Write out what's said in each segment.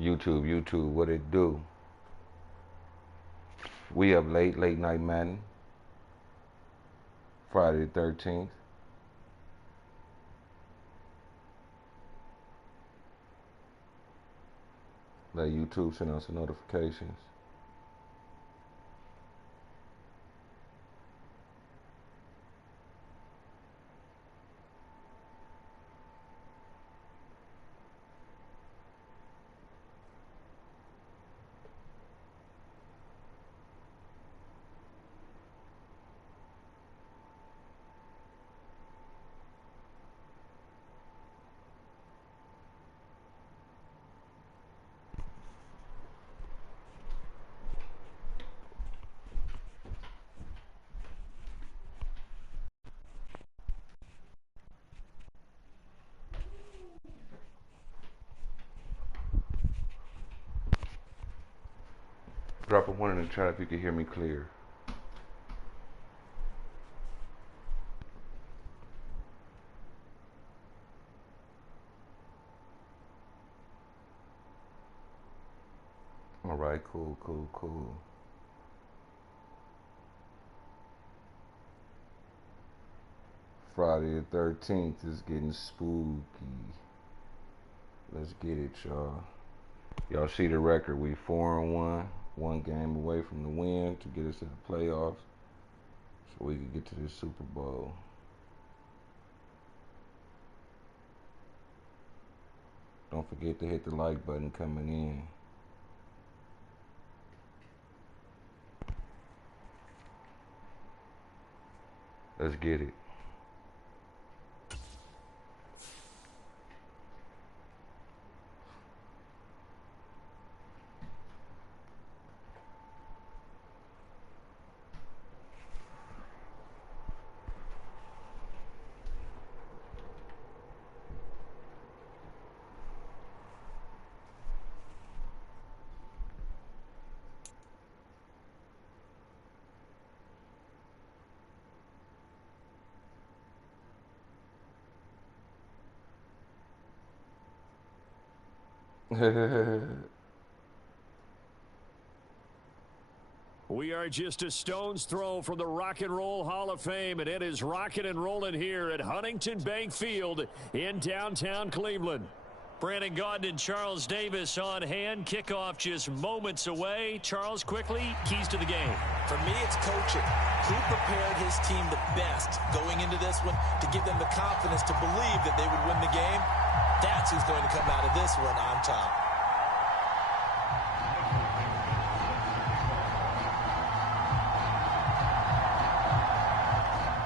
YouTube, what it do? We up late night Madden. Friday the 13th. Let YouTube send us some notifications. Drop a 1 in the chat if you can hear me clear. All right, cool. Friday the 13th is getting spooky. Let's get it, y'all. Y'all see the record. We 4-1. One game away from the win to get us to the playoffs so we can get to this Super Bowl. Don't forget to hit the like button coming in. Let's get it. We are just a stone's throw from the Rock and Roll Hall of Fame, and it is rocking and rolling here at Huntington Bank Field in downtown Cleveland. Brandon Gaudin and Charles Davis on hand. Kickoff just moments away. Charles, quickly, keys to the game. For me, it's coaching. Who prepared his team the best going into this one to give them the confidence to believe that they would win the game? That's who's going to come out of this one on top.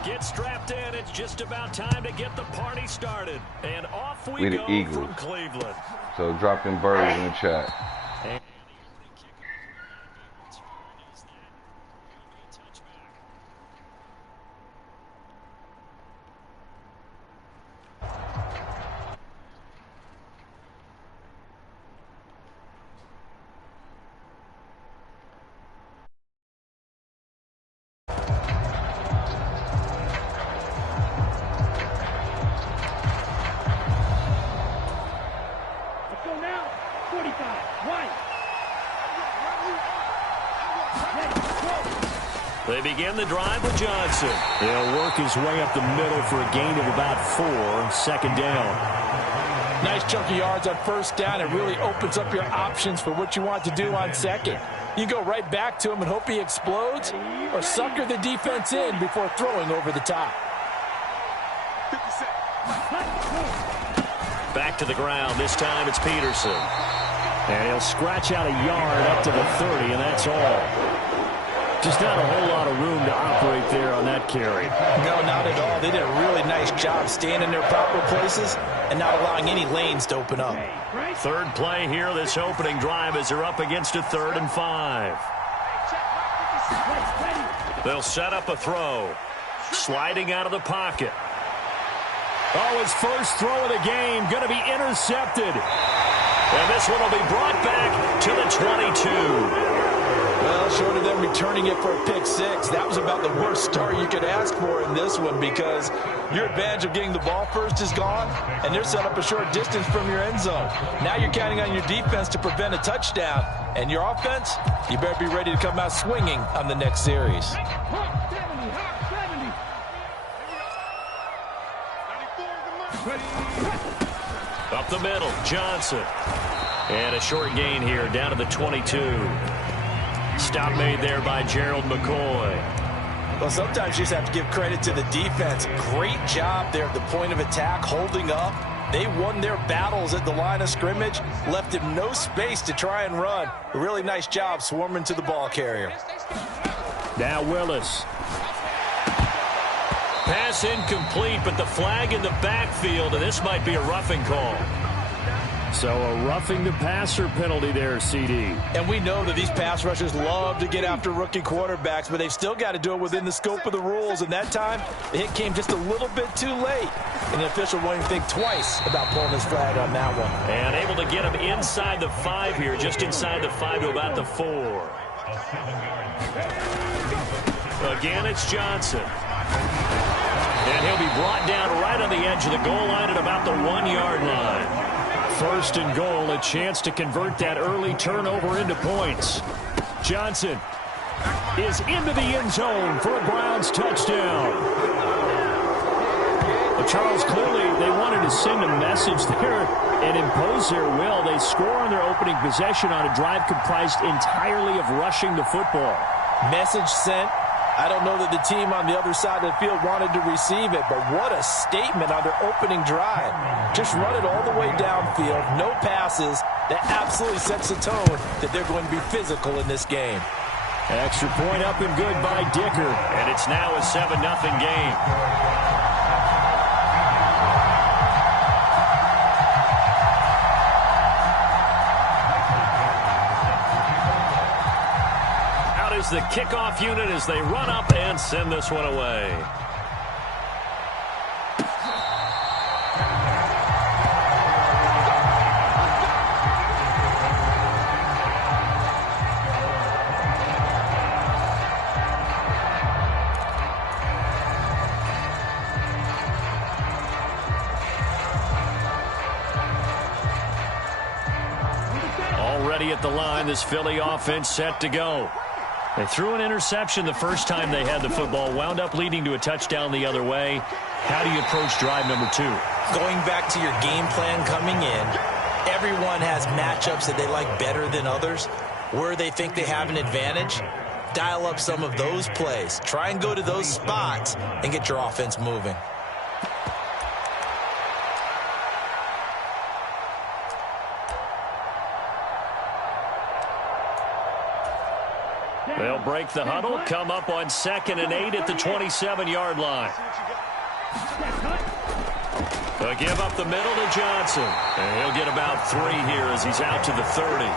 Get strapped in. It's just about time to get the party started. And off we go from Cleveland. So drop them birds in the chat. They begin the drive with Johnson. He'll work his way up the middle for a gain of about 4. Second down. Nice chunk of yards on first down. It really opens up your options for what you want to do on second. You go right back to him and hope he explodes, or sucker the defense in before throwing over the top. Back to the ground. This time it's Peterson. And he'll scratch out a yard up to the 30, and that's all. Just not a whole lot of room to operate there on that carry. No, not at all. They did a really nice job staying in their proper places and not allowing any lanes to open up. Third play here, this opening drive, as they're up against a 3rd and 5. They'll set up a throw. Sliding out of the pocket. Oh, his first throw of the game going to be intercepted. And this one will be brought back to the 22. Well, Well, short of them returning it for a pick six, that was about the worst start you could ask for in this one because your advantage of getting the ball first is gone, and they're set up a short distance from your end zone. Now you're counting on your defense to prevent a touchdown, and your offense, you better be ready to come out swinging on the next series. Up the middle, Johnson. And a short gain here, down to the 22. Stop made there by Gerald McCoy. Well, sometimes you just have to give credit to the defense. Great job there at the point of attack, holding up. They won their battles at the line of scrimmage, left him no space to try and run. A really nice job swarming to the ball carrier. Now Willis. Pass incomplete, but the flag in the backfield, and this might be a roughing call. So a roughing the passer penalty there, CD. And we know that these pass rushers love to get after rookie quarterbacks, but they've still got to do it within the scope of the rules. And that time, the hit came just a little bit too late. And the official won't even think twice about pulling his flag on that one. And able to get him inside the 5 here, just inside the 5 to about the 4. Again, it's Johnson. And he'll be brought down right on the edge of the goal line at about the 1-yard line. First and goal, a chance to convert that early turnover into points. Johnson is into the end zone for a Browns touchdown. But Charles, clearly they wanted to send a message there and impose their will. They score on their opening possession on a drive comprised entirely of rushing the football. Message sent. I don't know that the team on the other side of the field wanted to receive it, but what a statement on their opening drive. Just run it all the way downfield, no passes. That absolutely sets the tone that they're going to be physical in this game. Extra point up and good by Dicker, and it's now a 7-0 game. The kickoff unit as they run up and send this one away. Already at the line, this Philly offense set to go. They threw an interception the first time they had the football, wound up leading to a touchdown the other way. How do you approach drive number 2? Going back to your game plan coming in, everyone has matchups that they like better than others. Where they think they have an advantage, dial up some of those plays. Try and go to those spots and get your offense moving. They'll break the huddle, come up on 2nd and 8 at the 27-yard line. They'll give up the middle to Johnson. And he'll get about 3 here as he's out to the 30.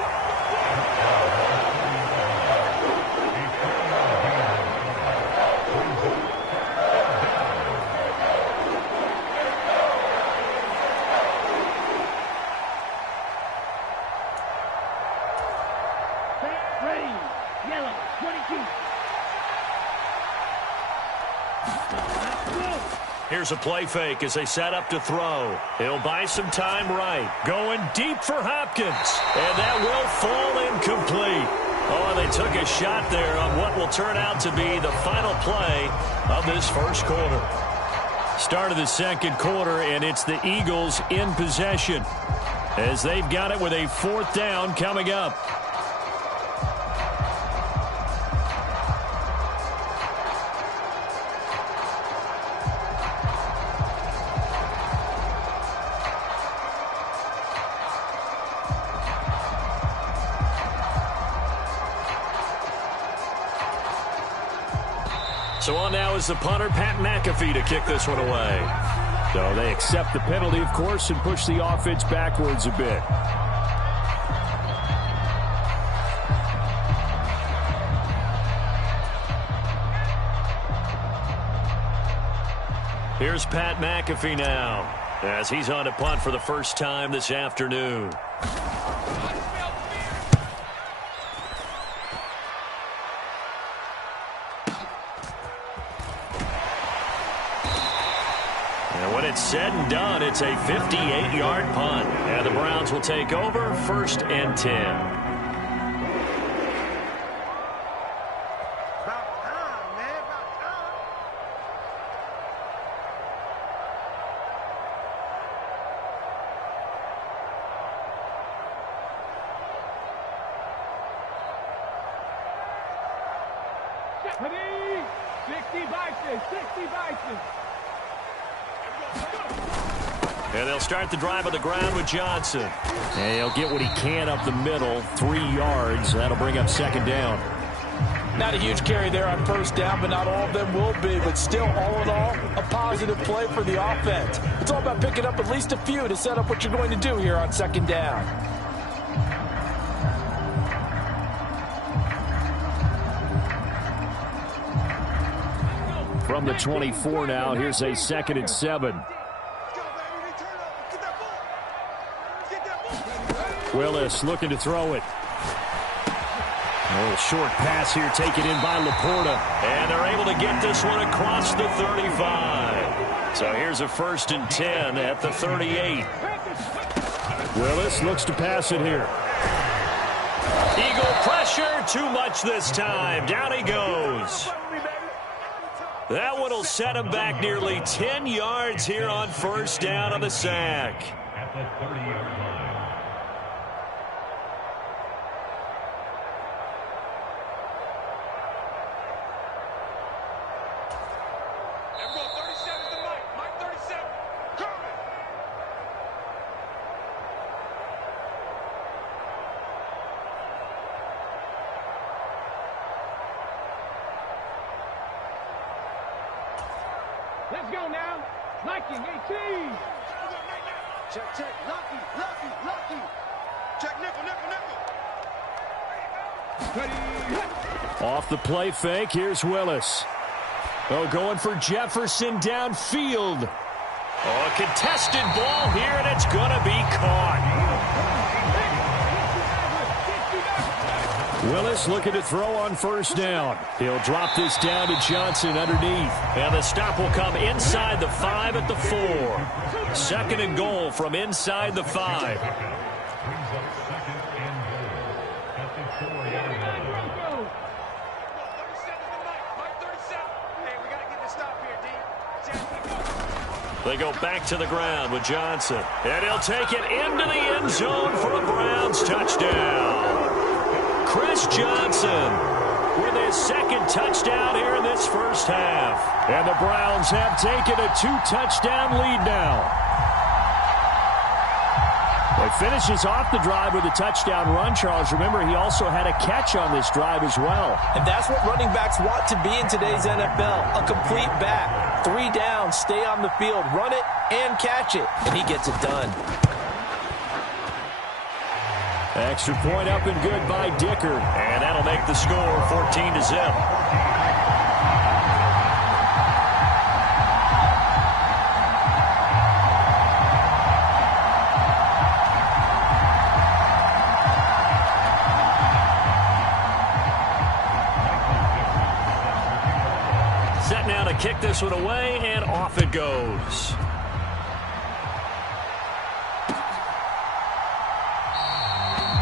Here's a play fake as they set up to throw. He'll buy some time right. Going deep for Hopkins. And that will fall incomplete. Oh, they took a shot there on what will turn out to be the final play of this first quarter. Start of the second quarter, and it's the Eagles in possession as they've got it with a 4th down coming up. So on now is the punter, Pat McAfee, to kick this one away. So they accept the penalty, of course, and push the offense backwards a bit. Here's Pat McAfee now as he's on to punt for the first time this afternoon. And when it's said and done, it's a 58-yard punt. And the Browns will take over 1st and 10. And they'll start the drive on the ground with Johnson. And he'll get what he can up the middle, 3 yards. That'll bring up 2nd down. Not a huge carry there on 1st down, but not all of them will be. But still, all in all, a positive play for the offense. It's all about picking up at least a few to set up what you're going to do here on 2nd down. From the 24 now, here's a 2nd and 7. Willis looking to throw it. A little short pass here taken in by Laporta. And they're able to get this one across the 35. So here's a 1st and 10 at the 38. Willis looks to pass it here. Eagle pressure, too much this time. Down he goes. That one will set him back nearly 10 yards here on 1st down on the sack. At the 30-yard line. Let's go now. Lucky, 18. Check, check. Lucky. Check, nickel. Off the play fake, here's Willis. Oh, going for Jefferson downfield. Oh, a contested ball here, and it's going to be caught. Willis looking to throw on 1st down. He'll drop this down to Johnson underneath. And the stop will come inside the 5 at the 4. 2nd and goal from inside the 5. They go back to the ground with Johnson. And he'll take it into the end zone for a Browns touchdown. Chris Johnson with his 2nd touchdown here in this 1st half. And the Browns have taken a 2-touchdown lead now. He finishes off the drive with a touchdown run, Charles. Remember, he also had a catch on this drive as well. And that's what running backs want to be in today's NFL, a complete back. 3 down, stay on the field, run it and catch it, and he gets it done. Extra point up and good by Dicker. And that'll make the score 14-0. Set now to kick this one away, and off it goes.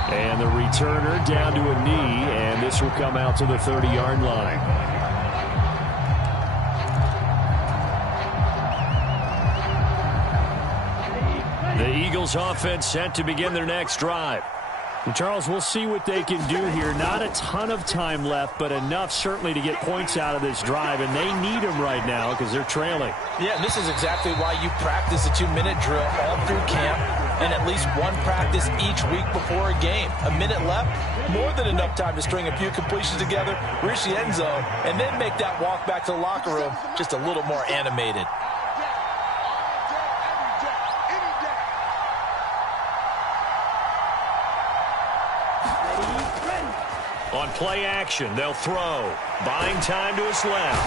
And the returner down to a knee, and this will come out to the 30-yard line. The Eagles offense set to begin their next drive. And Charles, we'll see what they can do here. Not a ton of time left, but enough certainly to get points out of this drive, and they need them right now because they're trailing. Yeah, this is exactly why you practice a 2-minute drill all through camp and at least one practice each week before a game. A minute left, more than enough time to string a few completions together, reach the end zone, and then make that walk back to the locker room just a little more animated. On play action, they'll throw. Buying time to his left.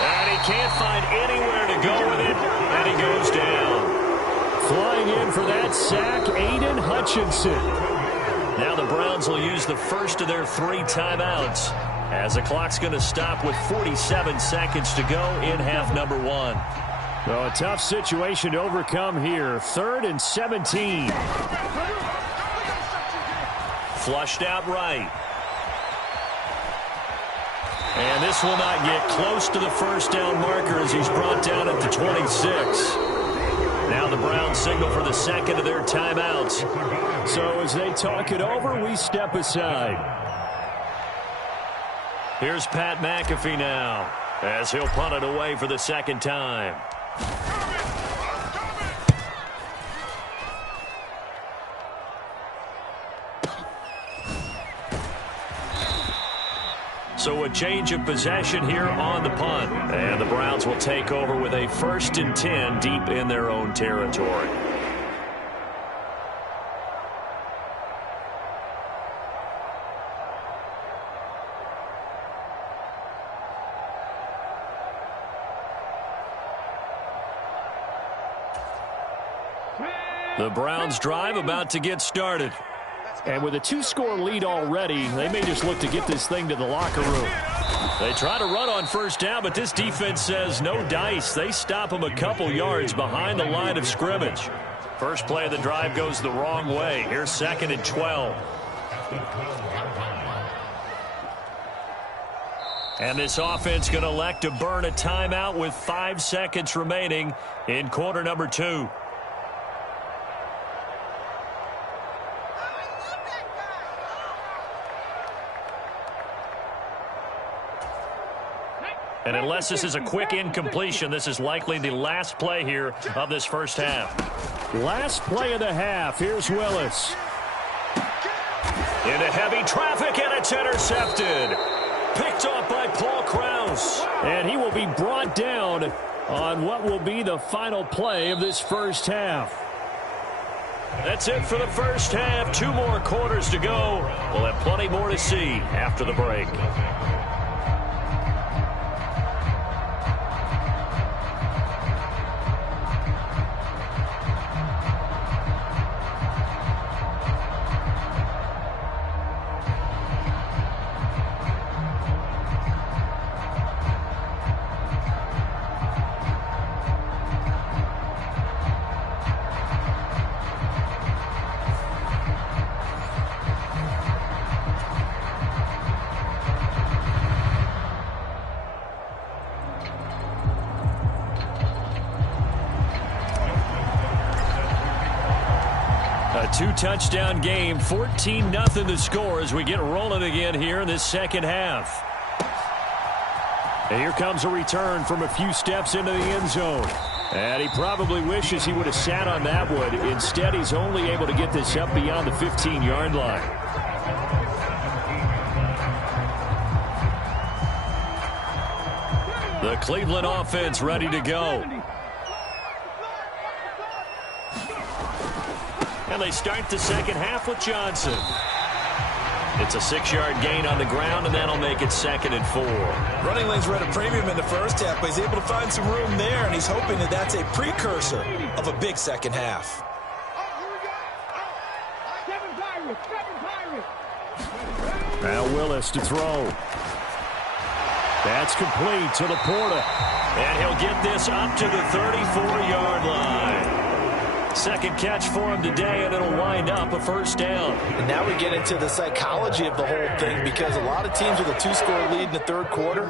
And he can't find anywhere to go with it, and he goes down. Flying in for that sack, Aiden Hutchinson. Now the Browns will use the first of their 3 timeouts, as the clock's going to stop with 47 seconds to go in half number 1. So a tough situation to overcome here. 3rd and 17. Flushed out right. And this will not get close to the first down marker as he's brought down at the 26. Now the Browns signal for the second of their timeouts. So as they talk it over, we step aside. Here's Pat McAfee now as he'll punt it away for the second time. So a change of possession here on the punt. And the Browns will take over with a 1st and 10 deep in their own territory. The Browns drive about to get started. And with a 2-score lead already, they may just look to get this thing to the locker room. They try to run on first down, but this defense says no dice. They stop them a couple yards behind the line of scrimmage. First play of the drive goes the wrong way. Here's 2nd and 12. And this offense going to elect to burn a timeout with 5 seconds remaining in quarter number 2. And unless this is a quick incompletion, this is likely the last play here of this first half. Last play of the half. Here's Willis. Into heavy traffic, and it's intercepted. Picked off by Paul Krause. And he will be brought down on what will be the final play of this first half. That's it for the first half. 2 more quarters to go. We'll have plenty more to see after the break. A 2-touchdown game, 14-0 the score as we get rolling again here in this second half. And here comes a return from a few steps into the end zone. And he probably wishes he would have sat on that one. Instead, he's only able to get this up beyond the 15-yard line. The Cleveland offense ready to go. And they start the second half with Johnson. It's a 6-yard gain on the ground, and that'll make it 2nd and 4. Running lanes were at a premium in the first half, but he's able to find some room there, and he's hoping that that's a precursor of a big second half. Now Willis to throw. That's complete to Laporta. And he'll get this up to the 34-yard line. Second catch for him today, and it'll wind up a first down. And now we get into the psychology of the whole thing, because a lot of teams with a 2-score lead in the third quarter,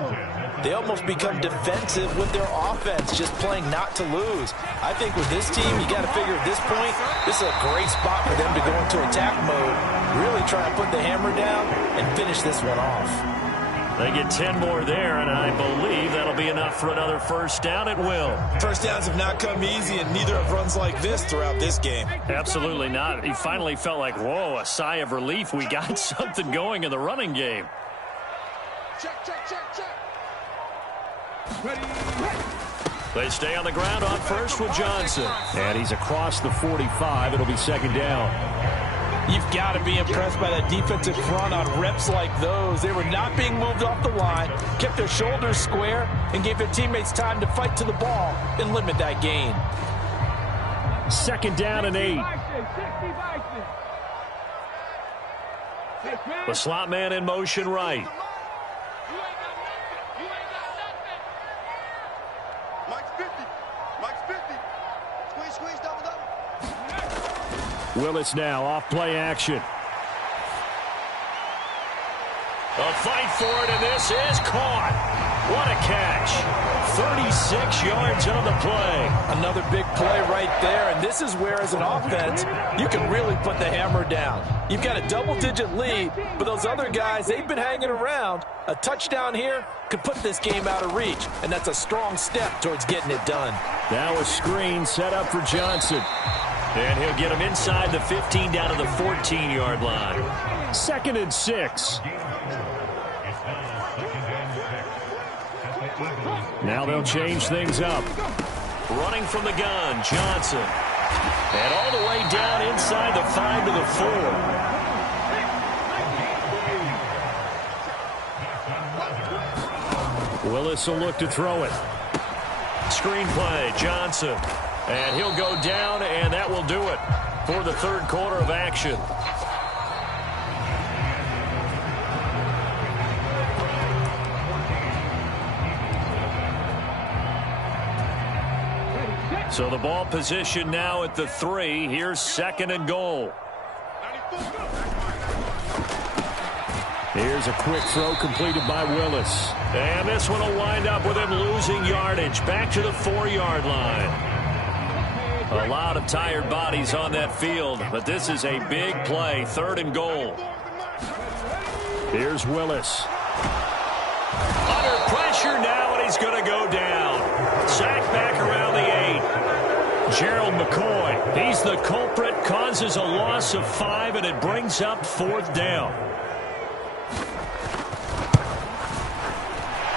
they almost become defensive with their offense, just playing not to lose. I think with this team, you got to figure at this point, this is a great spot for them to go into attack mode, really try to put the hammer down and finish this one off. They get 10 more there, and I believe that'll be enough for another first down. It will. First downs have not come easy, and neither have runs like this throughout this game. Absolutely not. He finally felt like, whoa, a sigh of relief. We got something going in the running game. Check, check, check, check. They stay on the ground on first with Johnson. And he's across the 45. It'll be second down. You've got to be impressed by that defensive front on reps like those. They were not being moved off the line, kept their shoulders square, and gave their teammates time to fight to the ball and limit that gain. Second down and 8. The slot man in motion right. Mike's 50. Willis now off play action. A fight for it, and this is caught. What a catch. 36 yards on the play. Another big play right there, and this is where, as an offense, you can really put the hammer down. You've got a double-digit lead, but those other guys, they've been hanging around. A touchdown here could put this game out of reach, and that's a strong step towards getting it done. Now a screen set up for Johnson. And he'll get him inside the 15 down to the 14-yard line. 2nd and 6. Now they'll change things up. Running from the gun, Johnson. And all the way down inside the 5 to the 4. Willis will look to throw it. Screen play, Johnson. And he'll go down, and that will do it for the third quarter of action. So the ball position now at the 3. Here's 2nd and goal. Here's a quick throw completed by Willis. And this one will wind up with him losing yardage back to the 4-yard line. A lot of tired bodies on that field, but this is a big play. 3rd and goal. Here's Willis. Under pressure now, and he's going to go down. Sacked back around the 8. Gerald McCoy, he's the culprit, causes a loss of 5, and it brings up 4th down.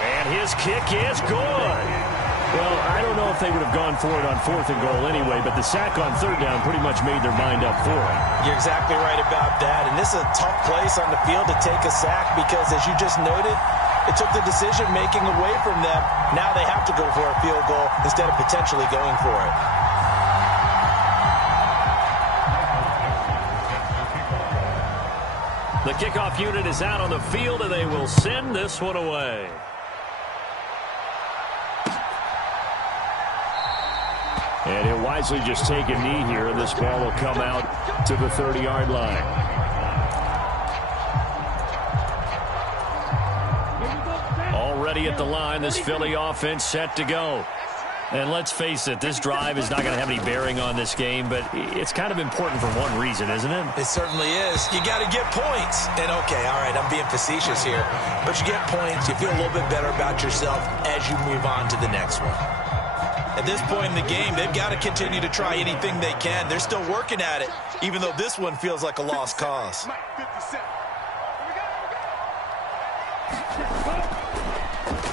And his kick is good. Well, I don't know if they would have gone for it on 4th and goal anyway, but the sack on 3rd down pretty much made their mind up for it. You're exactly right about that, and this is a tough place on the field to take a sack because, as you just noted, it took the decision-making away from them. Now they have to go for a field goal instead of potentially going for it. The kickoff unit is out on the field, and they will send this one away. And he'll wisely just take a knee here, and this ball will come out to the 30-yard line. Already at the line, this Philly offense set to go. And let's face it, this drive is not going to have any bearing on this game, but it's kind of important for one reason, isn't it? It certainly is. You got to get points. And, okay, all right, I'm being facetious here. But you get points, you feel a little bit better about yourself as you move on to the next one. At this point in the game, they've got to continue to try anything they can. They're still working at it, even though this one feels like a lost cause.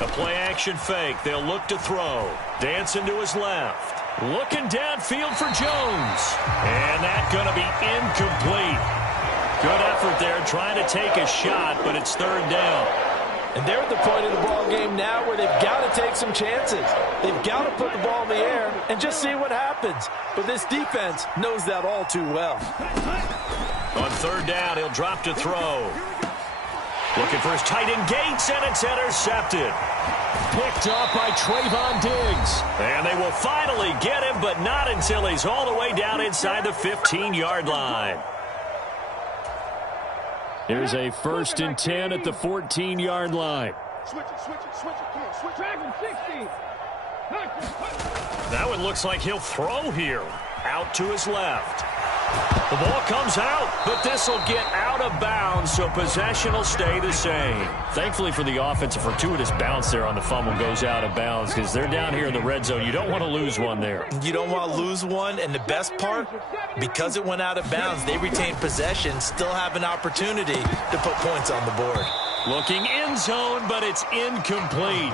A play-action fake. They'll look to throw. Dancing to his left. Looking downfield for Jones. And that's going to be incomplete. Good effort there trying to take a shot, but it's 3rd down. And they're at the point of the ball game now where they've got to take some chances. They've got to put the ball in the air and just see what happens. But this defense knows that all too well. On 3rd down, he'll drop to throw. Looking for his tight end Gates, and it's intercepted. Picked off by Trayvon Diggs. And they will finally get him, but not until he's all the way down inside the 15-yard line. Here's a 1st and 10 at the 14-yard line. Switch it. Come on, switch it. That one looks like he'll throw here. Out to his left. The ball comes out, but this will get out of bounds, so possession will stay the same. Thankfully for the offense, a fortuitous bounce there on the fumble goes out of bounds because they're down here in the red zone. You don't want to lose one there. You don't want to lose one, and the best part, because it went out of bounds, they retained possession, still have an opportunity to put points on the board. Looking end zone, but it's incomplete.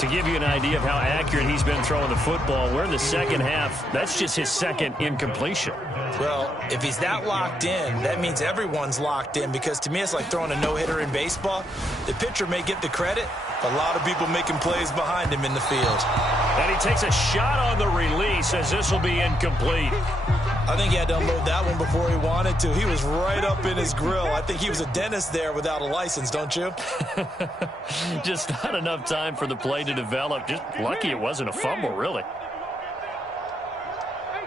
To give you an idea of how accurate he's been throwing the football, we're in the second half. That's just his 2nd incompletion. Well, if he's that locked in, that means everyone's locked in, because to me it's like throwing a no-hitter in baseball. The pitcher may get the credit, a lot of people making plays behind him in the field. And he takes a shot on the release as this will be incomplete. I think he had to unload that one before he wanted to. He was right up in his grill. I think he was a dentist there without a license, don't you? Just not enough time for the play to develop. Just lucky it wasn't a fumble, really.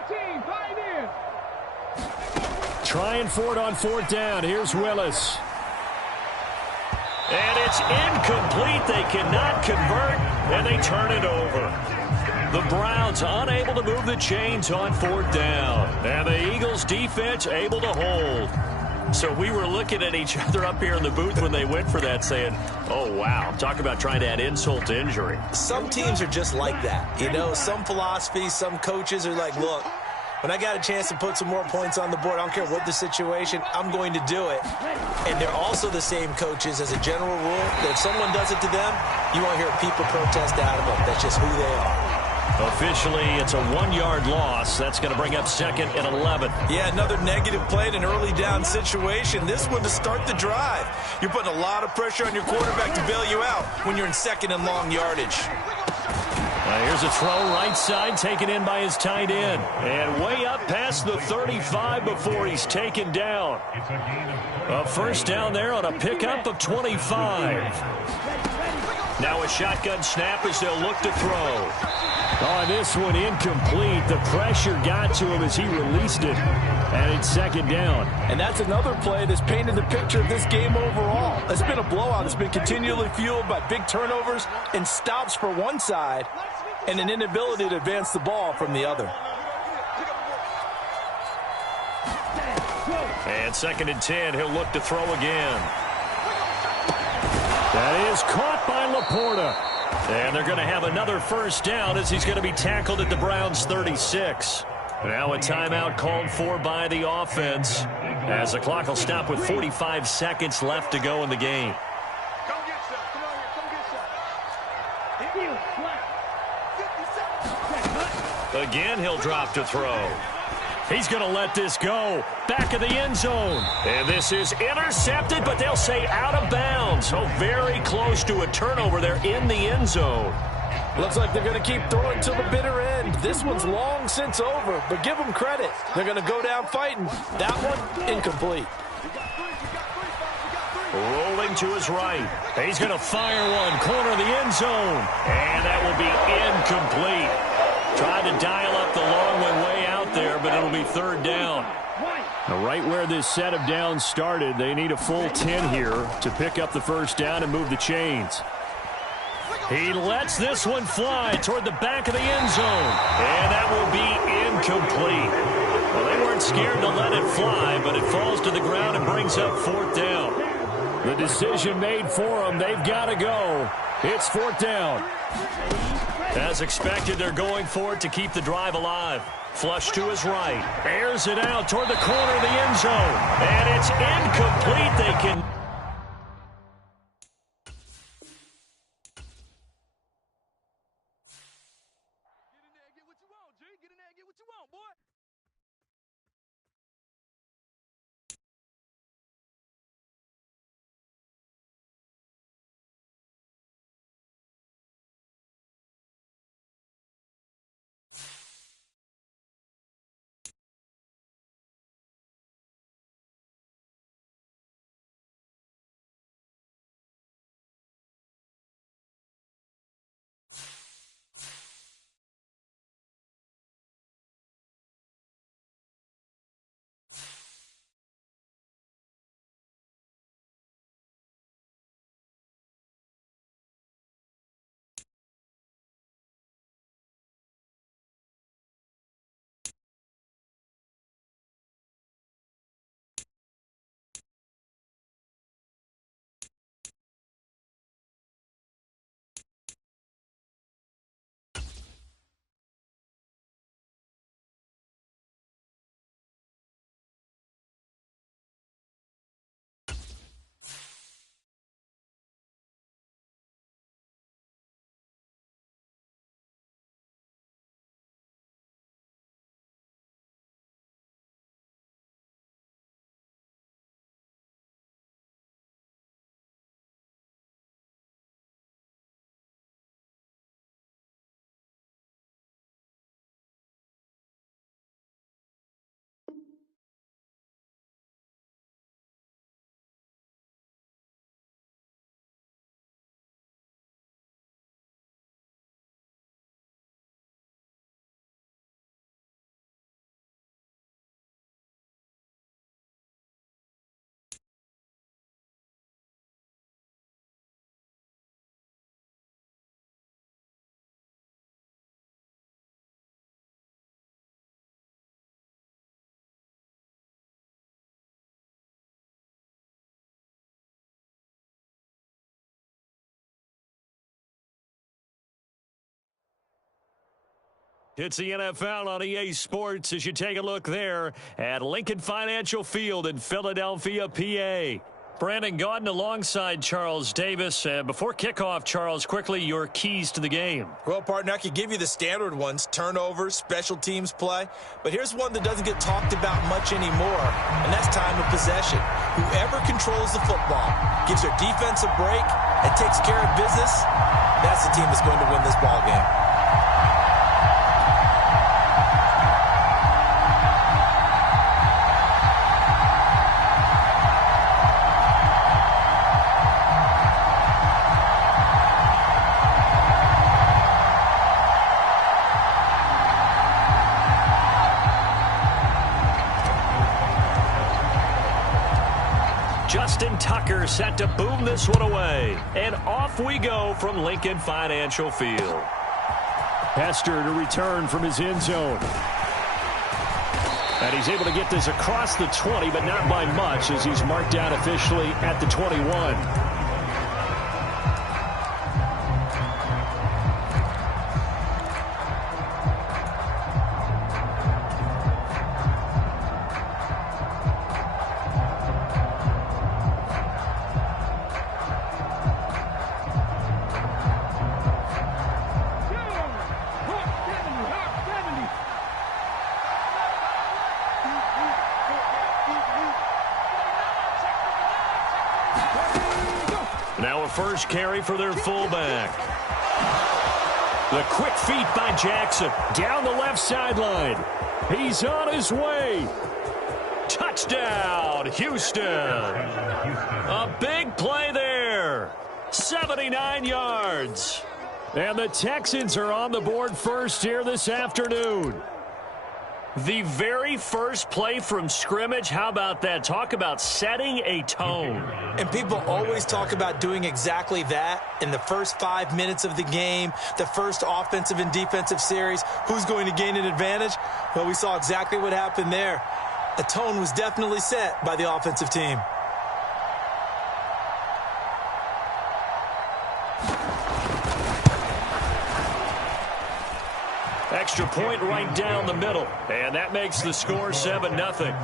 18, 5 in. trying for it on 4th down. Here's Willis. And it's incomplete. They cannot convert, and they turn it over. The Browns unable to move the chains on 4th down. And the Eagles defense able to hold. So we were looking at each other up here in the booth when they went for that saying, oh, wow, talk about trying to add insult to injury. Some teams are just like that. You know, some philosophies, some coaches are like, look, when I got a chance to put some more points on the board, I don't care what the situation, I'm going to do it. And they're also the same coaches as a general rule that if someone does it to them, you won't hear people protest out of them. That's just who they are. Officially, it's a 1-yard loss. That's going to bring up 2nd and 11. Yeah, another negative play in an early down situation. This one to start the drive. You're putting a lot of pressure on your quarterback to bail you out when you're in 2nd and long yardage. Here's a throw right side taken in by his tight end. And way up past the 35 before he's taken down. A first down there on a pickup of 25. Now a shotgun snap as they'll look to throw. Oh, this one incomplete. The pressure got to him as he released it. And it's 2nd down. And that's another play that's painted the picture of this game overall. It's been a blowout. It's been continually fueled by big turnovers and stops for one side and an inability to advance the ball from the other. And 2nd and 10, he'll look to throw again. That is caught by Laporta. And they're going to have another first down as he's going to be tackled at the Browns' 36. Now a timeout called for by the offense as the clock will stop with 45 seconds left to go in the game. Come get some. Come on here. Come get some. Again, he'll drop to throw. He's going to let this go. Back of the end zone. And this is intercepted, but they'll say out of bounds. So very close to a turnover there in the end zone. Looks like they're going to keep throwing till the bitter end. This one's long since over, but give them credit. They're going to go down fighting. That one, incomplete. Rolling to his right. He's going to fire one. Corner of the end zone. And that will be incomplete. Tried to dial up the long one way out there, but it'll be 3rd down. Now, right where this set of downs started, they need a full 10 here to pick up the first down and move the chains. He lets this one fly toward the back of the end zone. And that will be incomplete. Well, they weren't scared to let it fly, but it falls to the ground and brings up 4th down. The decision made for them. They've got to go. It's 4th down. As expected, they're going for it to keep the drive alive. Flush to his right. Airs it out toward the corner of the end zone. And it's incomplete. They can... It's the NFL on EA Sports as you take a look there at Lincoln Financial Field in Philadelphia, PA. Brandon Gaudin alongside Charles Davis. Before kickoff, Charles, quickly your keys to the game. Well, partner, I could give you the standard ones, turnovers, special teams play. But here's one that doesn't get talked about much anymore, and that's time of possession. Whoever controls the football, gives their defense a break, and takes care of business, that's the team that's going to win this ball game. Justin Tucker set to boom this one away. And off we go from Lincoln Financial Field. Hester to return from his end zone. And he's able to get this across the 20, but not by much as he's marked down officially at the 21. Now a first carry for their fullback. The quick feet by Jackson. Down the left sideline. He's on his way. Touchdown, Houston. A big play there. 79 yards. And the Texans are on the board first here this afternoon. The very first play from scrimmage, how about that? Talk about setting a tone. And people always talk about doing exactly that in the first 5 minutes of the game, the first offensive and defensive series. Who's going to gain an advantage? Well, we saw exactly what happened there. A tone was definitely set by the offensive team. Extra point right down the middle. And that makes the score 7-0.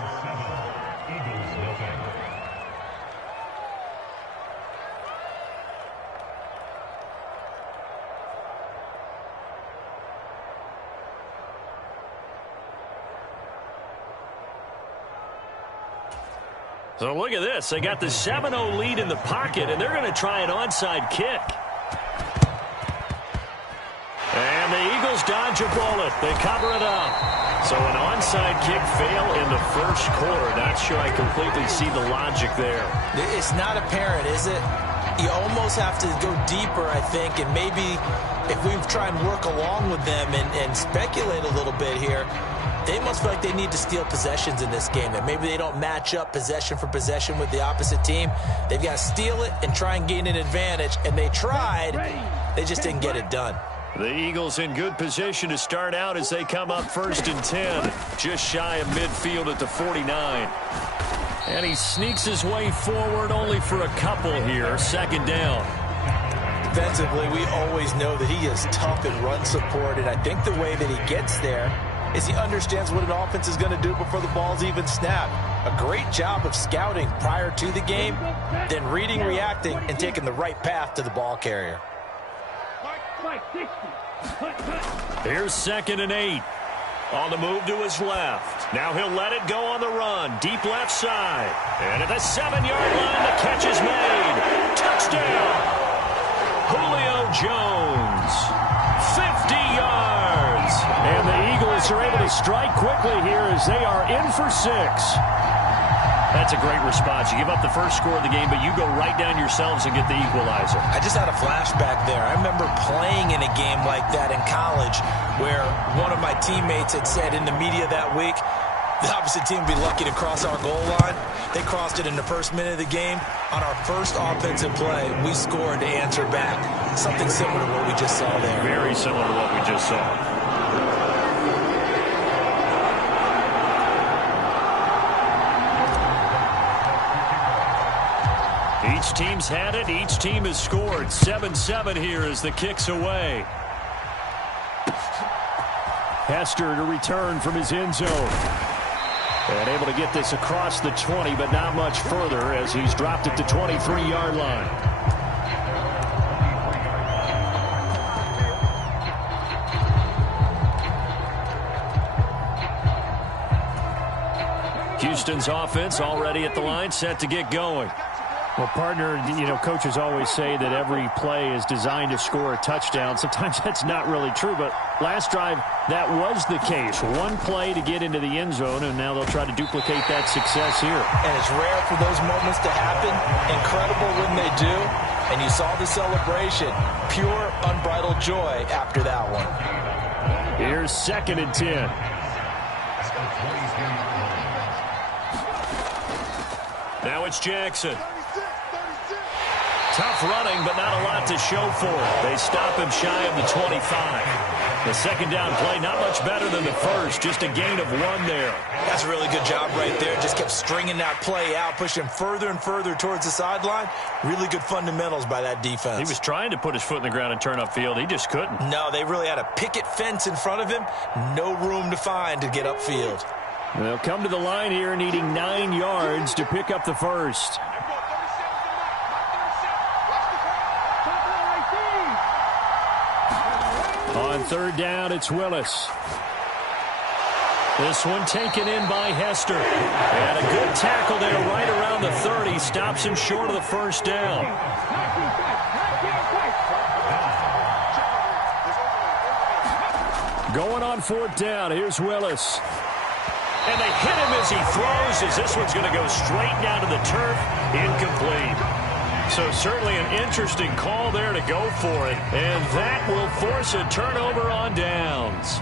So look at this. They got the 7-0 lead in the pocket, and they're going to try an onside kick. And the Eagles dodge a bullet. They cover it up. So an onside kick fail in the first quarter. Not sure I completely see the logic there. It's not apparent, is it? You almost have to go deeper, I think, and maybe if we try and work along with them and speculate a little bit here, they must feel like they need to steal possessions in this game, that maybe they don't match up possession for possession with the opposite team. They've got to steal it and try and gain an advantage, and they tried. They just didn't get it done. The Eagles in good position to start out as they come up 1st and 10, just shy of midfield at the 49. And he sneaks his way forward only for a couple here, 2nd down. Defensively, we always know that he is tough in run support, and I think the way that he gets there is he understands what an offense is going to do before the ball's even snapped. A great job of scouting prior to the game, then reading, reacting, and taking the right path to the ball carrier. Here's 2nd and 8. On the move to his left. Now he'll let it go on the run. Deep left side. And at the 7-yard line, the catch is made. Touchdown. Julio Jones. 50 yards. And the Eagles are able to strike quickly here as they are in for 6. That's a great response. You give up the first score of the game, but you go right down yourselves and get the equalizer. I just had a flashback there. I remember playing in a game like that in college where one of my teammates had said in the media that week, the opposite team would be lucky to cross our goal line. They crossed it in the first minute of the game. On our first offensive play, we scored to answer back. Something similar to what we just saw there. Very similar to what we just saw. Each team's had it. Each team has scored. 7-7 here as the kick's away. Hester to return from his end zone. And able to get this across the 20, but not much further as he's dropped it to 23-yard line. Houston's offense already at the line, set to get going. Well, partner, coaches always say that every play is designed to score a touchdown. Sometimes that's not really true, but last drive, that was the case. One play to get into the end zone, and now they'll try to duplicate that success here. And it's rare for those moments to happen. Incredible when they do. And you saw the celebration. Pure, unbridled joy after that one. Here's 2nd and 10. Now it's Jackson. Tough running, but not a lot to show for it. They stop him shy of the 25. The second down play, not much better than the first, just a gain of 1 there. That's a really good job right there. Just kept stringing that play out, pushing further and further towards the sideline. Really good fundamentals by that defense. He was trying to put his foot in the ground and turn upfield. He just couldn't. No, they really had a picket fence in front of him. No room to find to get upfield. They'll come to the line here needing 9 yards to pick up the first. On 3rd down, it's Willis. This one taken in by Hester. And a good tackle there right around the 30. Stops him short of the first down. Going on 4th down, here's Willis. And they hit him as he throws, as this one's going to go straight down to the turf. Incomplete. So certainly an interesting call there to go for it. And that will force a turnover on downs.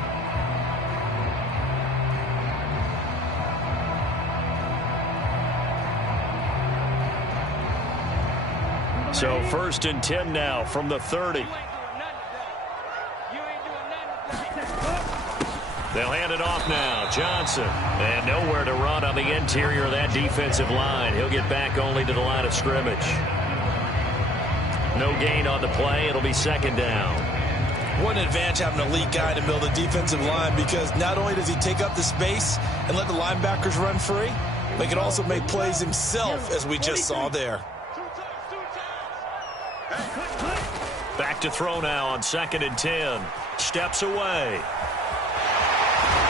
So 1st and 10 now from the 30. They'll hand it off now. Johnson. And nowhere to run on the interior of that defensive line. He'll get back only to the line of scrimmage. No gain on the play. It'll be 2nd down. What an advantage having an elite guy in the middle of the defensive line, because not only does he take up the space and let the linebackers run free, but he can also make plays himself, as we just saw there. Back to throw now on 2nd and 10. Steps away.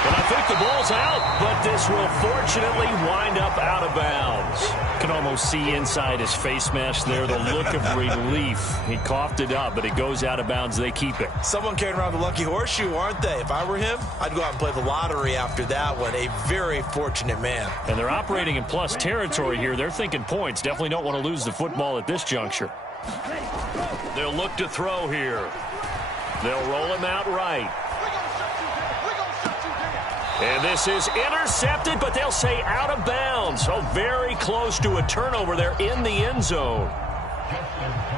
And I think the ball's out, but this will fortunately wind up out of bounds. Can almost see inside his face mask there the look of relief. He coughed it up, but it goes out of bounds. They keep it. Someone carrying around the lucky horseshoe, aren't they? If I were him, I'd go out and play the lottery after that one. A very fortunate man. And they're operating in plus territory here. They're thinking points. Definitely don't want to lose the football at this juncture. They'll look to throw here. They'll roll him out right. And this is intercepted, but they'll say out of bounds. So very close to a turnover there in the end zone.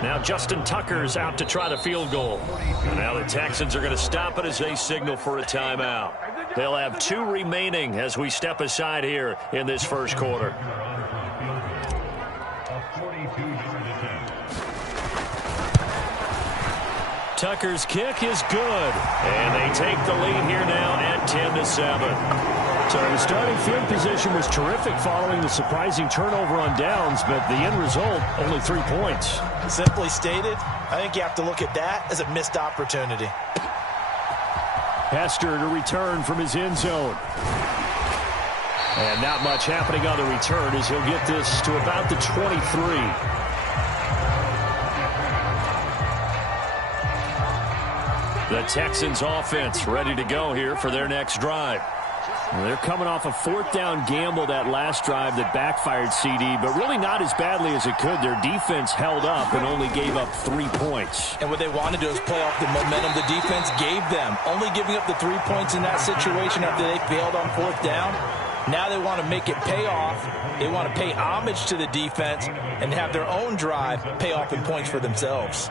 Now Justin Tucker's out to try the field goal. And now the Texans are going to stop it as they signal for a timeout. They'll have 2 remaining as we step aside here in this first quarter. Tucker's kick is good. And they take the lead here now at 10-7. So the starting field position was terrific following the surprising turnover on downs, but the end result, only 3 points. Simply stated, I think you have to look at that as a missed opportunity. Hester to return from his end zone. And not much happening on the return as he'll get this to about the 23. The Texans offense ready to go here for their next drive. They're coming off a 4th down gamble that last drive that backfired CD, but really not as badly as it could. Their defense held up and only gave up 3 points. And what they want to do is play off the momentum the defense gave them. Only giving up the 3 points in that situation after they failed on 4th down. Now they want to make it pay off. They want to pay homage to the defense and have their own drive pay off in points for themselves.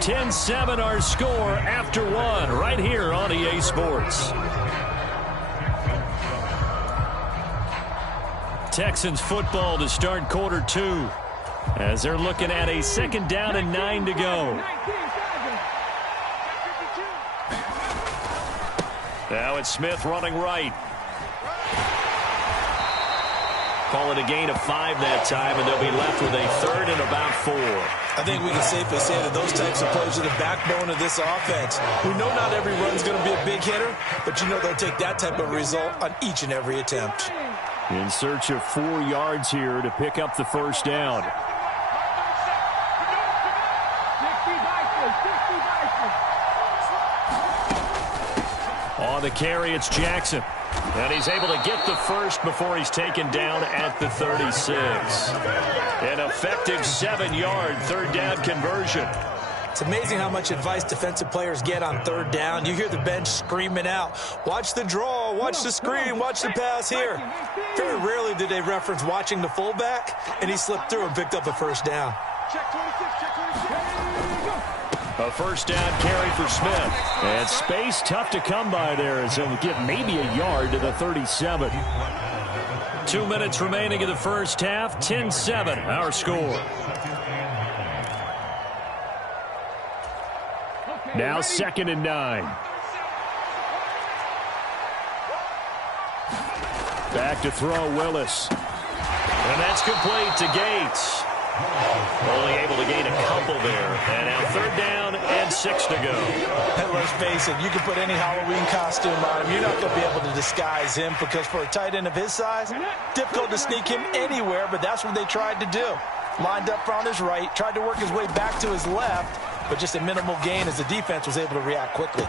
10-7 our score after 1 right here on EA Sports. Texans football to start quarter 2 as they're looking at a 2nd down and 9 to go. Now it's Smith running right. Call it a gain of 5 that time, and they'll be left with a 3rd and about 4. I think we can safely say that those types of plays are the backbone of this offense. We know not every run's going to be a big hitter, but you know they'll take that type of result on each and every attempt. In search of 4 yards here to pick up the first down. On the carry, it's Jackson. And he's able to get the first before he's taken down at the 36. An effective 7-yard 3rd down conversion. It's amazing how much advice defensive players get on 3rd down. You hear the bench screaming out, watch the draw, watch the screen, watch the pass here. Very rarely do they reference watching the fullback, and he slipped through and picked up a first down. Check 26, check 26. A first down carry for Smith. And space tough to come by there as he'll get maybe a yard to the 37. 2 minutes remaining in the first half. 10-7 our score. Now 2nd and 9. Back to throw Willis. And that's complete to Gates. Only able to gain a couple there. And now 3rd down and 6 to go. And let's face it, you can put any Halloween costume on him. You're not going to be able to disguise him because for a tight end of his size, difficult to sneak him anywhere, but that's what they tried to do. Lined up on his right, tried to work his way back to his left, but just a minimal gain as the defense was able to react quickly.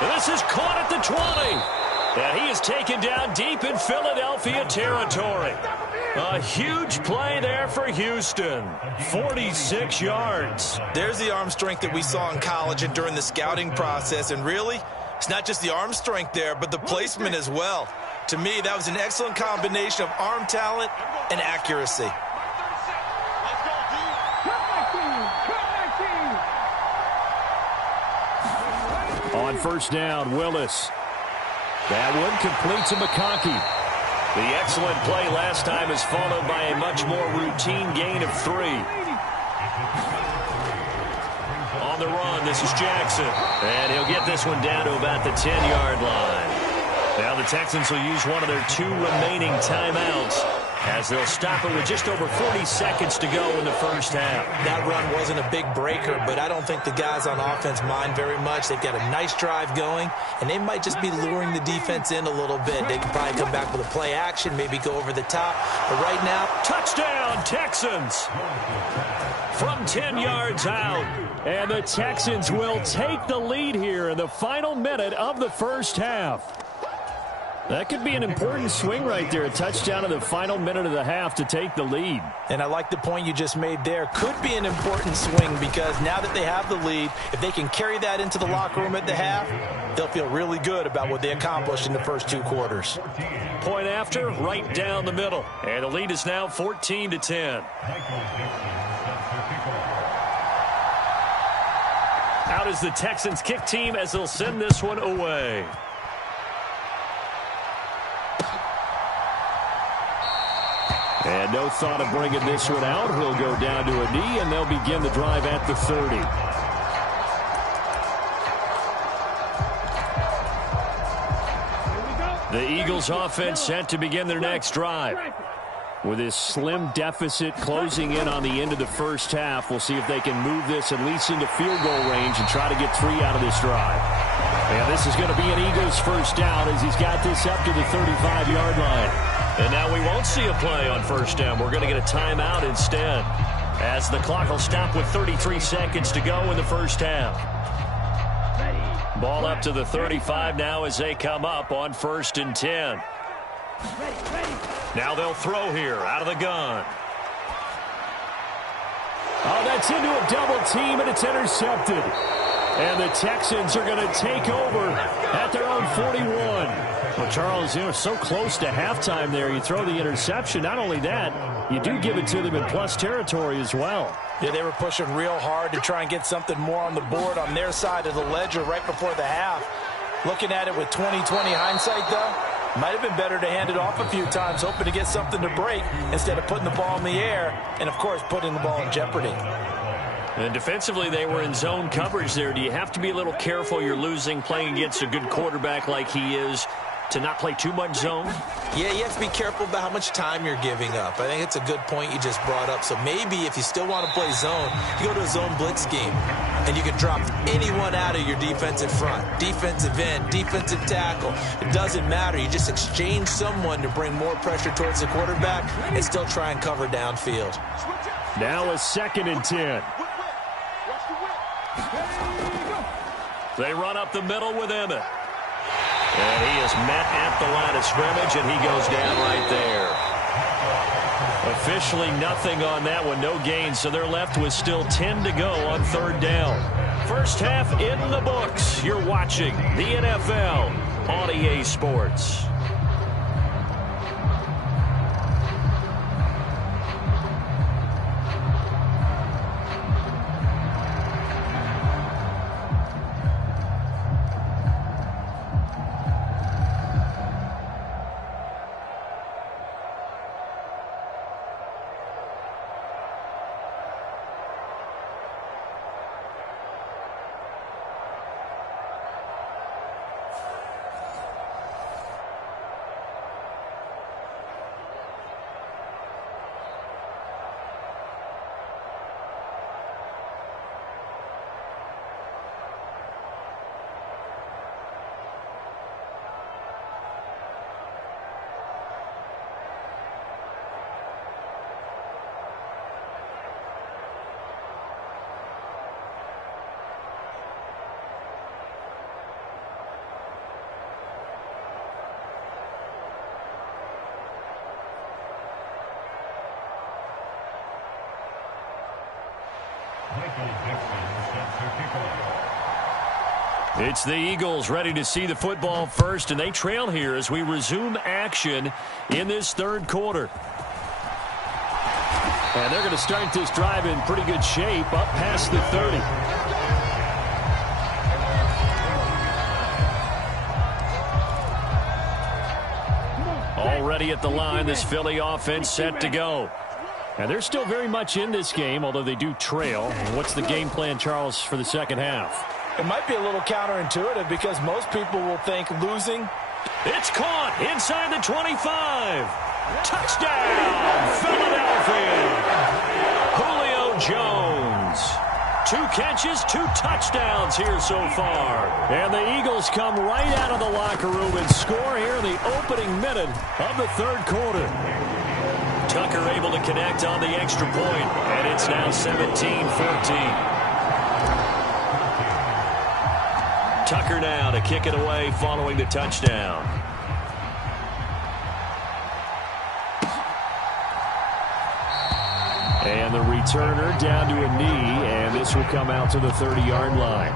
This is caught at the 20. And he is taken down deep in Philadelphia territory. A huge play there for Houston. 46 yards. There's the arm strength that we saw in college and during the scouting process. And really, it's not just the arm strength there, but the placement as well. To me, that was an excellent combination of arm talent and accuracy. On first down, Willis. That one complete to McConkey. The excellent play last time is followed by a much more routine gain of 3. On the run, this is Jackson. And he'll get this one down to about the 10-yard line. Now the Texans will use one of their 2 remaining timeouts as they'll stop it with just over 40 seconds to go in the first half. That run wasn't a big breaker, but I don't think the guys on offense mind very much. They've got a nice drive going, and they might just be luring the defense in a little bit. They can probably come back with a play action, maybe go over the top. But right now, touchdown, Texans! From 10 yards out. And the Texans will take the lead here in the final minute of the first half. That could be an important swing right there. A touchdown in the final minute of the half to take the lead. And I like the point you just made there. Could be an important swing because now that they have the lead, if they can carry that into the locker room at the half, they'll feel really good about what they accomplished in the first 2 quarters. Point after, right down the middle. And the lead is now 14-10. Out is the Texans kick team as they'll send this one away. And no thought of bringing this one out. He'll go down to a knee, and they'll begin the drive at the 30. The Eagles offense set to begin their next drive. With this slim deficit closing in on the end of the first half, we'll see if they can move this at least into field goal range and try to get 3 out of this drive. And this is going to be an Eagles first down as he's got this up to the 35-yard line. And now we won't see a play on first down. We're going to get a timeout instead, as the clock will stop with 33 seconds to go in the first half. Ball up to the 35 now as they come up on 1st and 10. Now they'll throw here out of the gun. Oh, that's into a double team, and it's intercepted. And the Texans are going to take over at their own 41. Well, Charles, you know, so close to halftime there. You throw the interception. Not only that, you do give it to them in plus territory as well. Yeah, they were pushing real hard to try and get something more on the board on their side of the ledger right before the half. Looking at it with 20/20 hindsight, though, might have been better to hand it off a few times, hoping to get something to break instead of putting the ball in the air and, of course, putting the ball in jeopardy. And defensively, they were in zone coverage there. Do you have to be a little careful? You're losing, playing against a good quarterback like he is, to not play too much zone? Yeah, you have to be careful about how much time you're giving up. I think it's a good point you just brought up. So maybe if you still want to play zone, you go to a zone blitz scheme, and you can drop anyone out of your defensive front, defensive end, defensive tackle. It doesn't matter. You just exchange someone to bring more pressure towards the quarterback and still try and cover downfield. Now a 2nd and 10. They run up the middle with Emmett. And he is met at the line of scrimmage, and he goes down right there. Officially nothing on that one, no gain, so they're left with still 10 to go on 3rd down. First half in the books. You're watching the NFL on EA Sports. It's the Eagles ready to see the football first, and they trail here as we resume action in this 3rd quarter. And they're going to start this drive in pretty good shape, up past the 30. Already at the line, this Philly offense set to go. And they're still very much in this game, although they do trail. What's the game plan, Charles, for the 2nd half? It might be a little counterintuitive because most people will think losing. It's caught inside the 25. Touchdown, Philadelphia. Julio Jones. 2 catches, 2 touchdowns here so far. And the Eagles come right out of the locker room and score here in the opening minute of the 3rd quarter. Tucker able to connect on the extra point, and it's now 17-14. Tucker now to kick it away following the touchdown. And the returner down to a knee, and this will come out to the 30-yard line.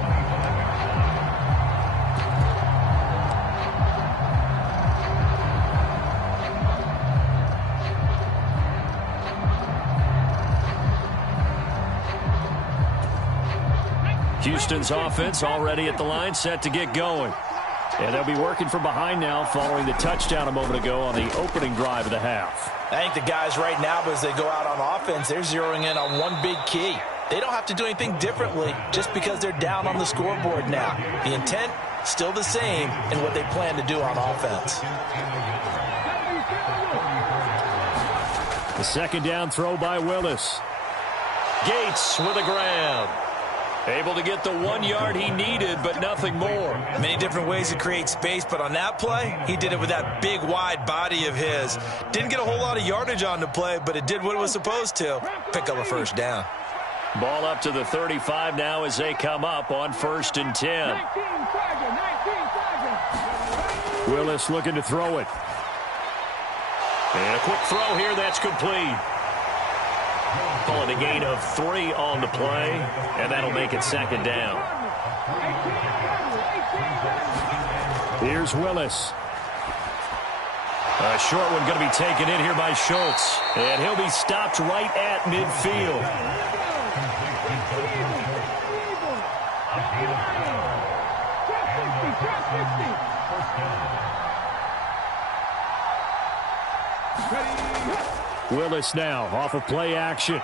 Houston's offense already at the line, set to get going. And they'll be working from behind now following the touchdown a moment ago on the opening drive of the half. I think the guys right now, as they go out on offense, they're zeroing in on one big key. They don't have to do anything differently just because they're down on the scoreboard now. The intent, still the same in what they plan to do on offense. The 2nd down throw by Willis. Gates with a grab. Able to get the 1 yard he needed, but nothing more. Many different ways to create space, but on that play, he did it with that big, wide body of his. Didn't get a whole lot of yardage on the play, but it did what it was supposed to. Pick up a 1st down. Ball up to the 35 now as they come up on 1st and 10. Willis looking to throw it. And a quick throw here, that's complete. Calling a gain of 3 on the play, and that'll make it 2nd down. Here's Willis. A short one going to be taken in here by Schultz, and he'll be stopped right at midfield. Willis now off of play action.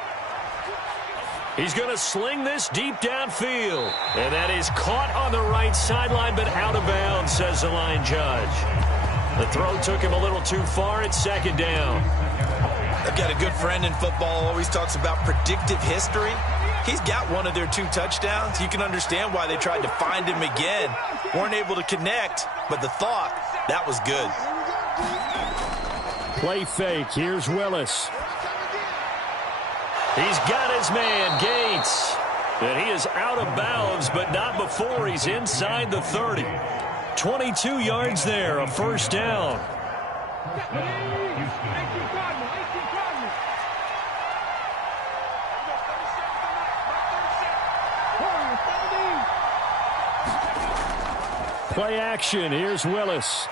He's going to sling this deep downfield. And that is caught on the right sideline, but out of bounds, says the line judge. The throw took him a little too far. It's second down. I've got a good friend in football, always talks about predictive history. He's got one of their 2 touchdowns. You can understand why they tried to find him again. Weren't able to connect, but the thought, that was good. Play fake. Here's Willis. He's got his man, Gates. And he is out of bounds, but not before he's inside the 30. 22 yards there, a first down. Play action. Here's Willis.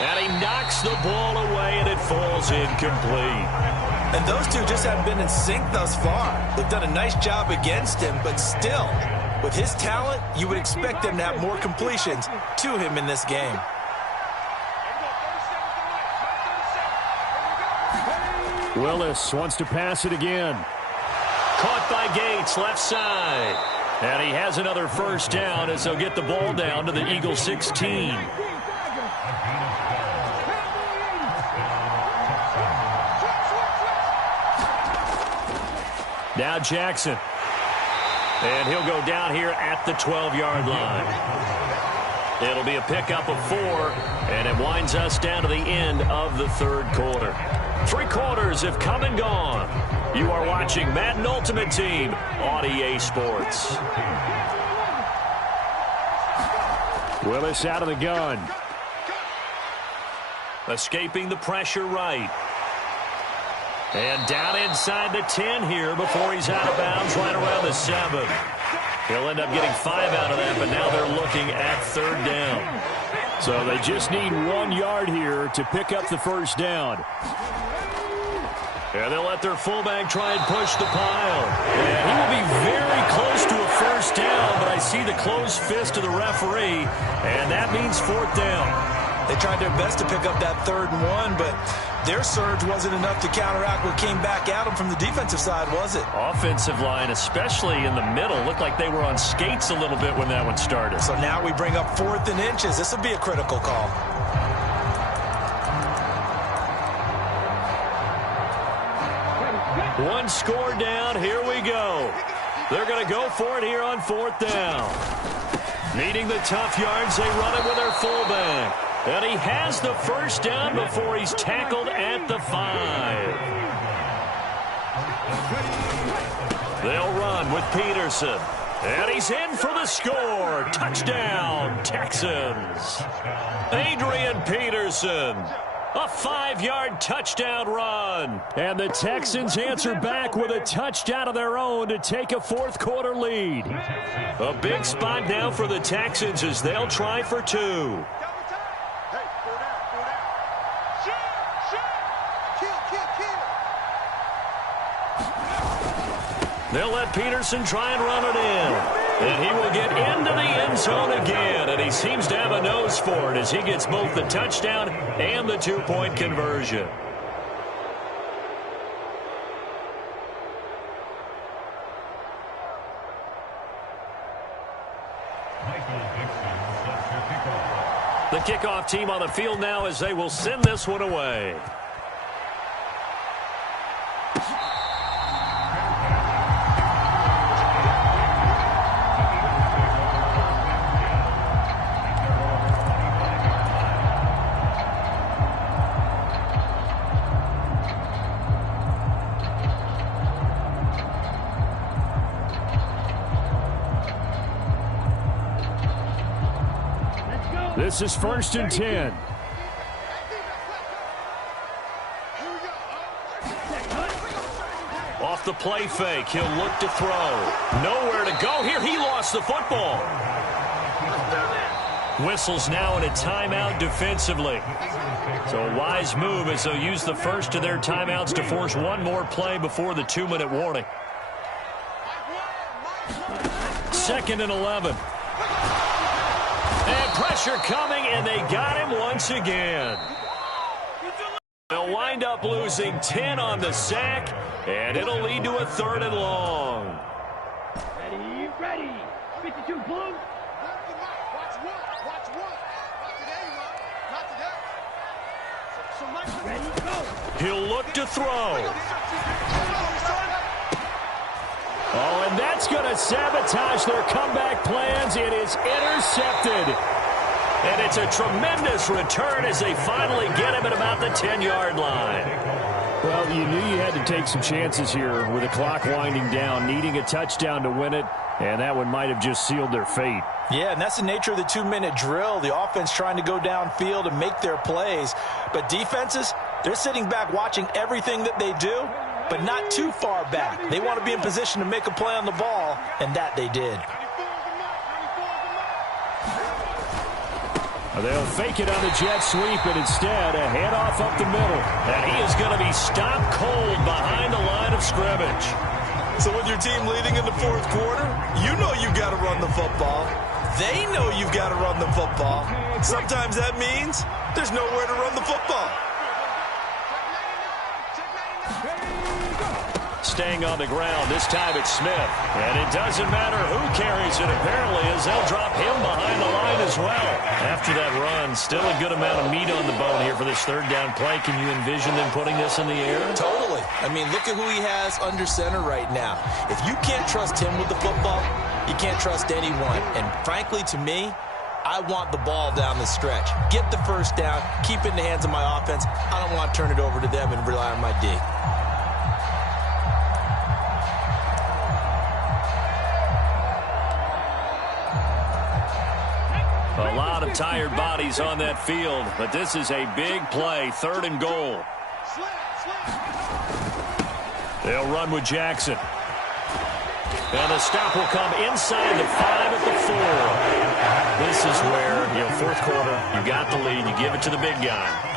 And he knocks the ball away, and it falls incomplete. And those two just haven't been in sync thus far. They've done a nice job against him, but still, with his talent, you would expect them to have more completions to him in this game. Willis wants to pass it again. Caught by Gates, left side. And he has another first down as they'll get the ball down to the Eagle 16. Now Jackson. And he'll go down here at the 12-yard line. It'll be a pickup of 4, and it winds us down to the end of the third quarter. 3 quarters have come and gone. You are watching Madden Ultimate Team on EA Sports. Willis out of the gun. Escaping the pressure right. And down inside the 10 here before he's out of bounds right around the 7. He'll end up getting 5 out of that, but now they're looking at third down. So they just need 1 yard here to pick up the first down. And they'll let their fullback try and push the pile. And he will be very close to a first down, but I see the closed fist of the referee, and that means 4th down. They tried their best to pick up that 3rd and 1, but their surge wasn't enough to counteract what came back at them from the defensive side, was it? Offensive line, especially in the middle, looked like they were on skates a little bit when that one started. So now we bring up 4th and inches. This will be a critical call. One score down. Here we go. They're going to go for it here on 4th down. Needing the tough yards, they run it with their fullback. And he has the first down before he's tackled at the 5. They'll run with Peterson. And he's in for the score. Touchdown, Texans. Adrian Peterson. A 5-yard touchdown run. And the Texans answer back with a touchdown of their own to take a fourth quarter lead. A big spot now for the Texans as they'll try for 2. They'll let Peterson try and run it in. And he will get into the end zone again. And he seems to have a nose for it as he gets both the touchdown and the 2-point conversion. The kickoff team on the field now as they will send this one away. This is 1st and 10. Off the play fake, he'll look to throw. Nowhere to go here. He lost the football. Whistles now in a timeout defensively. So a wise move as they'll use the first of their timeouts to force one more play before the 2-minute warning. 2nd and 11. And pressure coming, and they got him once again. They'll wind wind up losing 10 on the sack, and it'll lead to a 3rd and long. Ready, ready. 52 blue. Watch one. Watch one. Not today, man. Not today. So Mike, Ready, go. He'll look to throw. Oh, and that's going to sabotage their comeback plans. It is intercepted. And it's a tremendous return as they finally get him at about the 10-yard line. Well, you knew you had to take some chances here with the clock winding down, needing a touchdown to win it, and that one might have just sealed their fate. Yeah, and that's the nature of the 2-minute drill. The offense trying to go downfield and make their plays. But defenses, they're sitting back watching everything that they do, but not too far back. They want to be in position to make a play on the ball, and that they did. They'll fake it on the jet sweep, and instead a handoff up the middle. And he is going to be stopped cold behind the line of scrimmage. So with your team leading in the 4th quarter, you know you've got to run the football. They know you've got to run the football. Sometimes that means there's nowhere to run the football. Staying on the ground, this time it's Smith. And it doesn't matter who carries it, apparently, as they'll drop him behind the line as well. After that run, still a good amount of meat on the bone here for this 3rd down play. Can you envision them putting this in the air? Totally. I mean, look at who he has under center right now. If you can't trust him with the football, you can't trust anyone. And frankly, to me, I want the ball down the stretch. Get the 1st down, keep it in the hands of my offense. I don't want to turn it over to them and rely on my D. A lot of tired bodies on that field, but this is a big play, 3rd and goal. They'll run with Jackson. And the stop will come inside the 5 at the 4. This is where, 4th quarter, you got the lead, you give it to the big guy.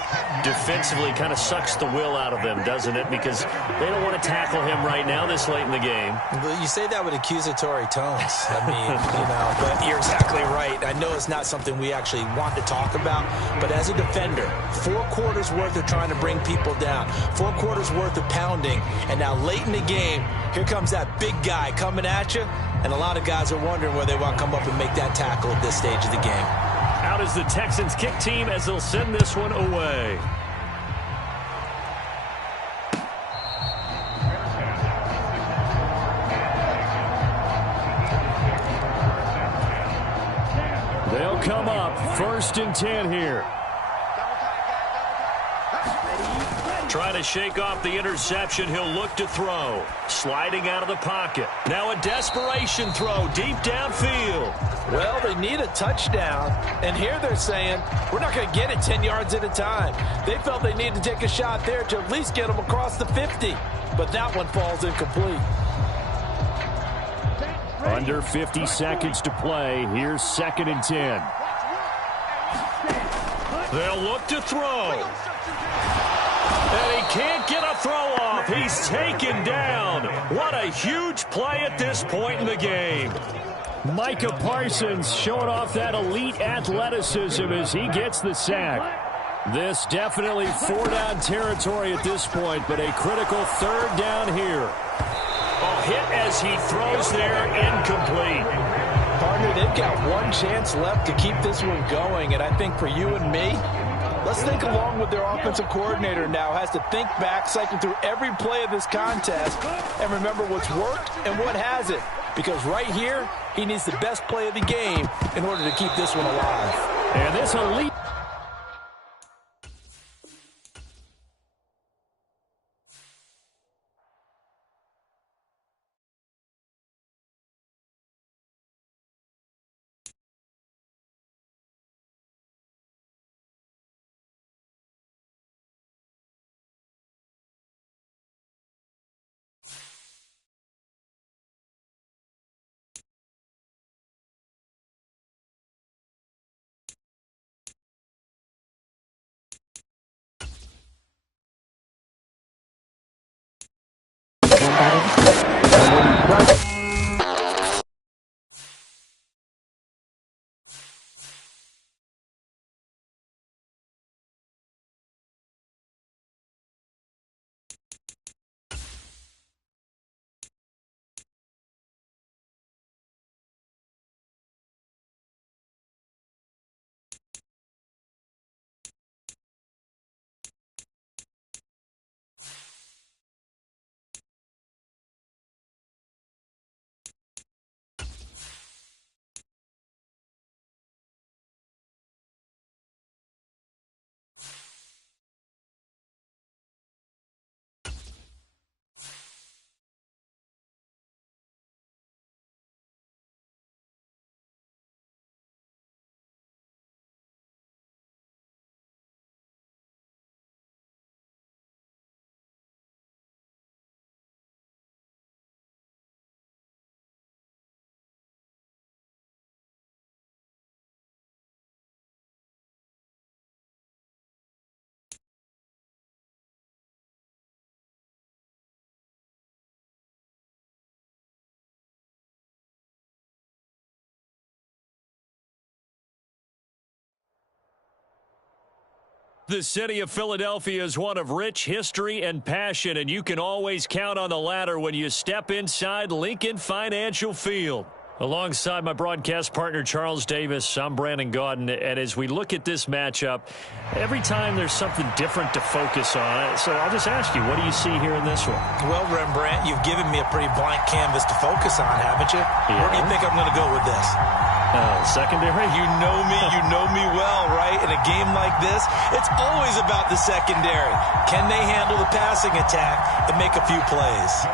Defensively kind of sucks the will out of them, doesn't it? Because they don't want to tackle him right now this late in the game. Well, you say that with accusatory tones. I mean, but you're exactly right. I know it's not something we actually want to talk about, but as a defender, 4 quarters worth of trying to bring people down, 4 quarters worth of pounding, and now late in the game, here comes that big guy coming at you, and a lot of guys are wondering where they want to come up and make that tackle at this stage of the game. Out is the Texans kick team as they'll send this one away. They'll come up 1st and 10 here. Trying to shake off the interception. He'll look to throw. Sliding out of the pocket. Now a desperation throw deep downfield. Well, they need a touchdown, and here they're saying, we're not going to get it 10 yards at a time. They felt they needed to take a shot there to at least get them across the 50, but that one falls incomplete. Under 50 seconds to play. Here's 2nd and 10. They'll look to throw. And he can't get a throw off. He's taken down. What a huge play at this point in the game. Micah Parsons showing off that elite athleticism as he gets the sack. This definitely 4-down territory at this point, but a critical 3rd down here. A hit as he throws there, incomplete. Partner, they've got one chance left to keep this one going, and I think for you and me, let's think along with their offensive coordinator now. Has to think back, cycle through every play of this contest, and remember what's worked and what hasn't. Because right here, he needs the best play of the game in order to keep this one alive. And this elite The city of Philadelphia is one of rich history and passion, and you can always count on the latter when you step inside Lincoln Financial Field. Alongside my broadcast partner, Charles Davis, I'm Brandon Gaudin, and as we look at this matchup, every time there's something different to focus on. So I'll just ask you, what do you see here in this one? Well, Rembrandt, you've given me a pretty blank canvas to focus on, haven't you? Yeah. Where do you think I'm going to go with this? Secondary? You know me well, right? In a game like this, it's always about the secondary. Can they handle the passing attack and make a few plays?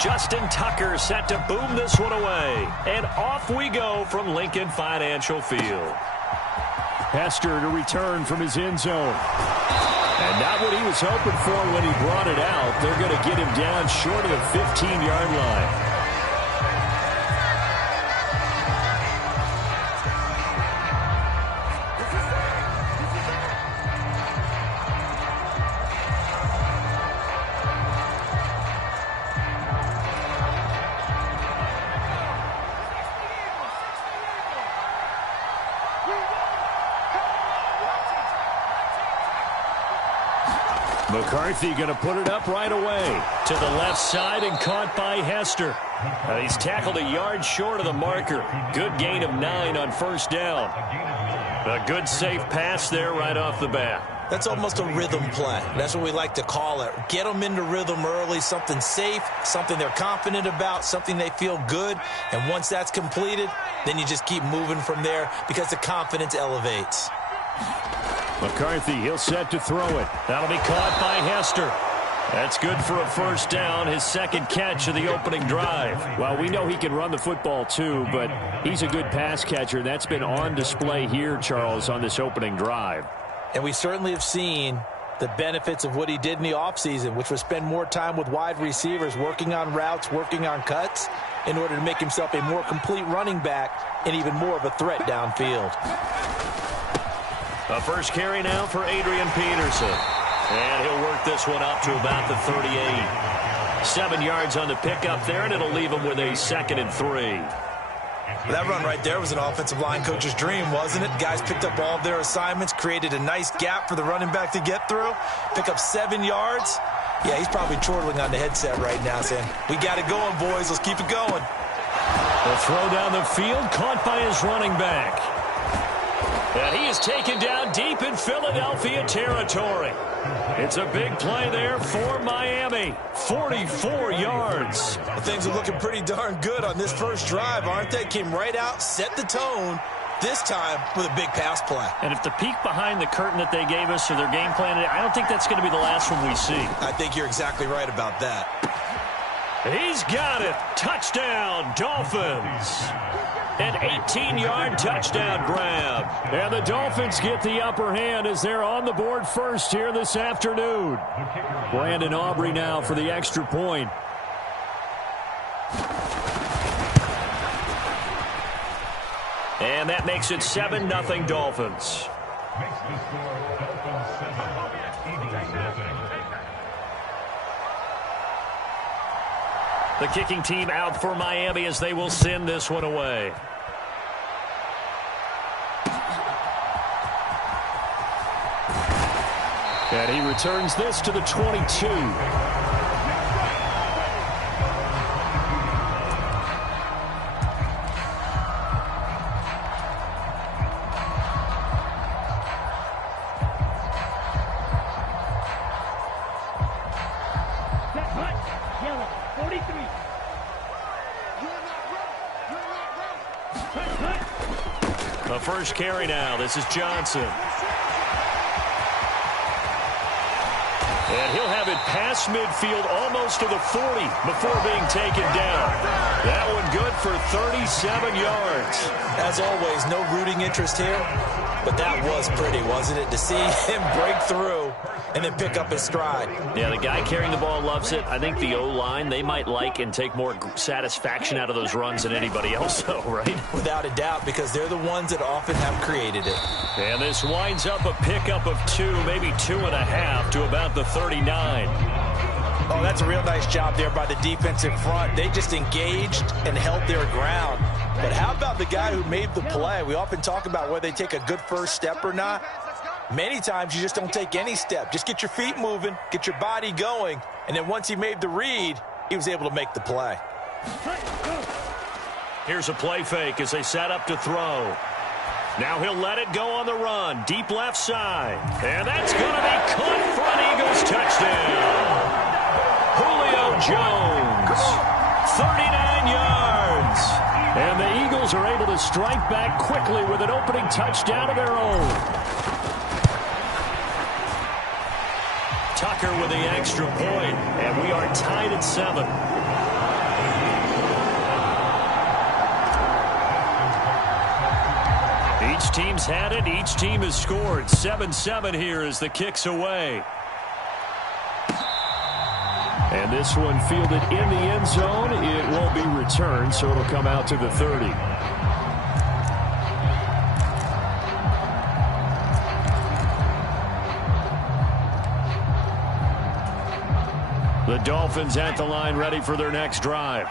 Justin Tucker set to boom this one away. And off we go from Lincoln Financial Field. Hester to return from his end zone. And not what he was hoping for when he brought it out. They're going to get him down short of the 15-yard line. McCarthy going to put it up right away to the left side and caught by Hester. He's tackled a yard short of the marker. Good gain of 9 on first down. A good safe pass there right off the bat. That's almost a rhythm play. That's what we like to call it. Get them into rhythm early, something safe, something they're confident about, something they feel good. And once that's completed, then you just keep moving from there because the confidence elevates. McCarthy, he'll set to throw it. That'll be caught by Hester. That's good for a first down, his second catch of the opening drive. Well, we know he can run the football too, but he's a good pass catcher. That's been on display here, Charles, on this opening drive. And we certainly have seen the benefits of what he did in the offseason, which was spend more time with wide receivers, working on routes, working on cuts, in order to make himself a more complete running back and even more of a threat downfield. A first carry now for Adrian Peterson. And he'll work this one up to about the 38. 7 yards on the pickup there, and it'll leave him with a 2nd and 3. That run right there was an offensive line coach's dream, wasn't it? Guys picked up all of their assignments, created a nice gap for the running back to get through, pick up 7 yards. Yeah, he's probably chortling on the headset right now saying, we got it going, boys. Let's keep it going. The throw down the field, caught by his running back. And he is taken down deep in Philadelphia territory. It's a big play there for Miami. 44 yards. Well, things are looking pretty darn good on this first drive, aren't they? Came right out, set the tone, this time with a big pass play. And if the peek behind the curtain that they gave us or their game plan, I don't think that's going to be the last one we see. I think you're exactly right about that. He's got it. Touchdown, Dolphins. An 18-yard touchdown grab. And the Dolphins get the upper hand as they're on the board first here this afternoon. Brandon Aubrey now for the extra point. And that makes it 7-0 Dolphins. Makes the score Dolphins 7, Eagles nothing. The kicking team out for Miami as they will send this one away. And he returns this to the 22. The first carry now. This is Johnson. And he'll have it past midfield almost to the 40 before being taken down. That one good for 37 yards. As always, no rooting interest here, but that was pretty, wasn't it? To see him break through and then pick up his stride. Yeah, the guy carrying the ball loves it. I think the O-line, they might like and take more satisfaction out of those runs than anybody else, though, right? Without a doubt, because they're the ones that often have created it. And this winds up a pickup of 2, maybe 2.5 to about the 39. Oh, that's a real nice job there by the defensive front. They just engaged and held their ground. But how about the guy who made the play? We often talk about whether they take a good first step or not. Many times you just don't take any step. Just get your feet moving, get your body going, and then once he made the read, he was able to make the play. Here's a play fake as they set up to throw. Now he'll let it go on the run, deep left side. And that's going to be caught for an Eagles touchdown. Julio Jones, 39 yards. And the Eagles are able to strike back quickly with an opening touchdown of their own. Tucker with the extra point, and we are tied at 7. Each team's had it. Each team has scored. 7-7 here as the kick's away. And this one fielded in the end zone. It won't be returned, so it'll come out to the 30. The Dolphins at the line ready for their next drive.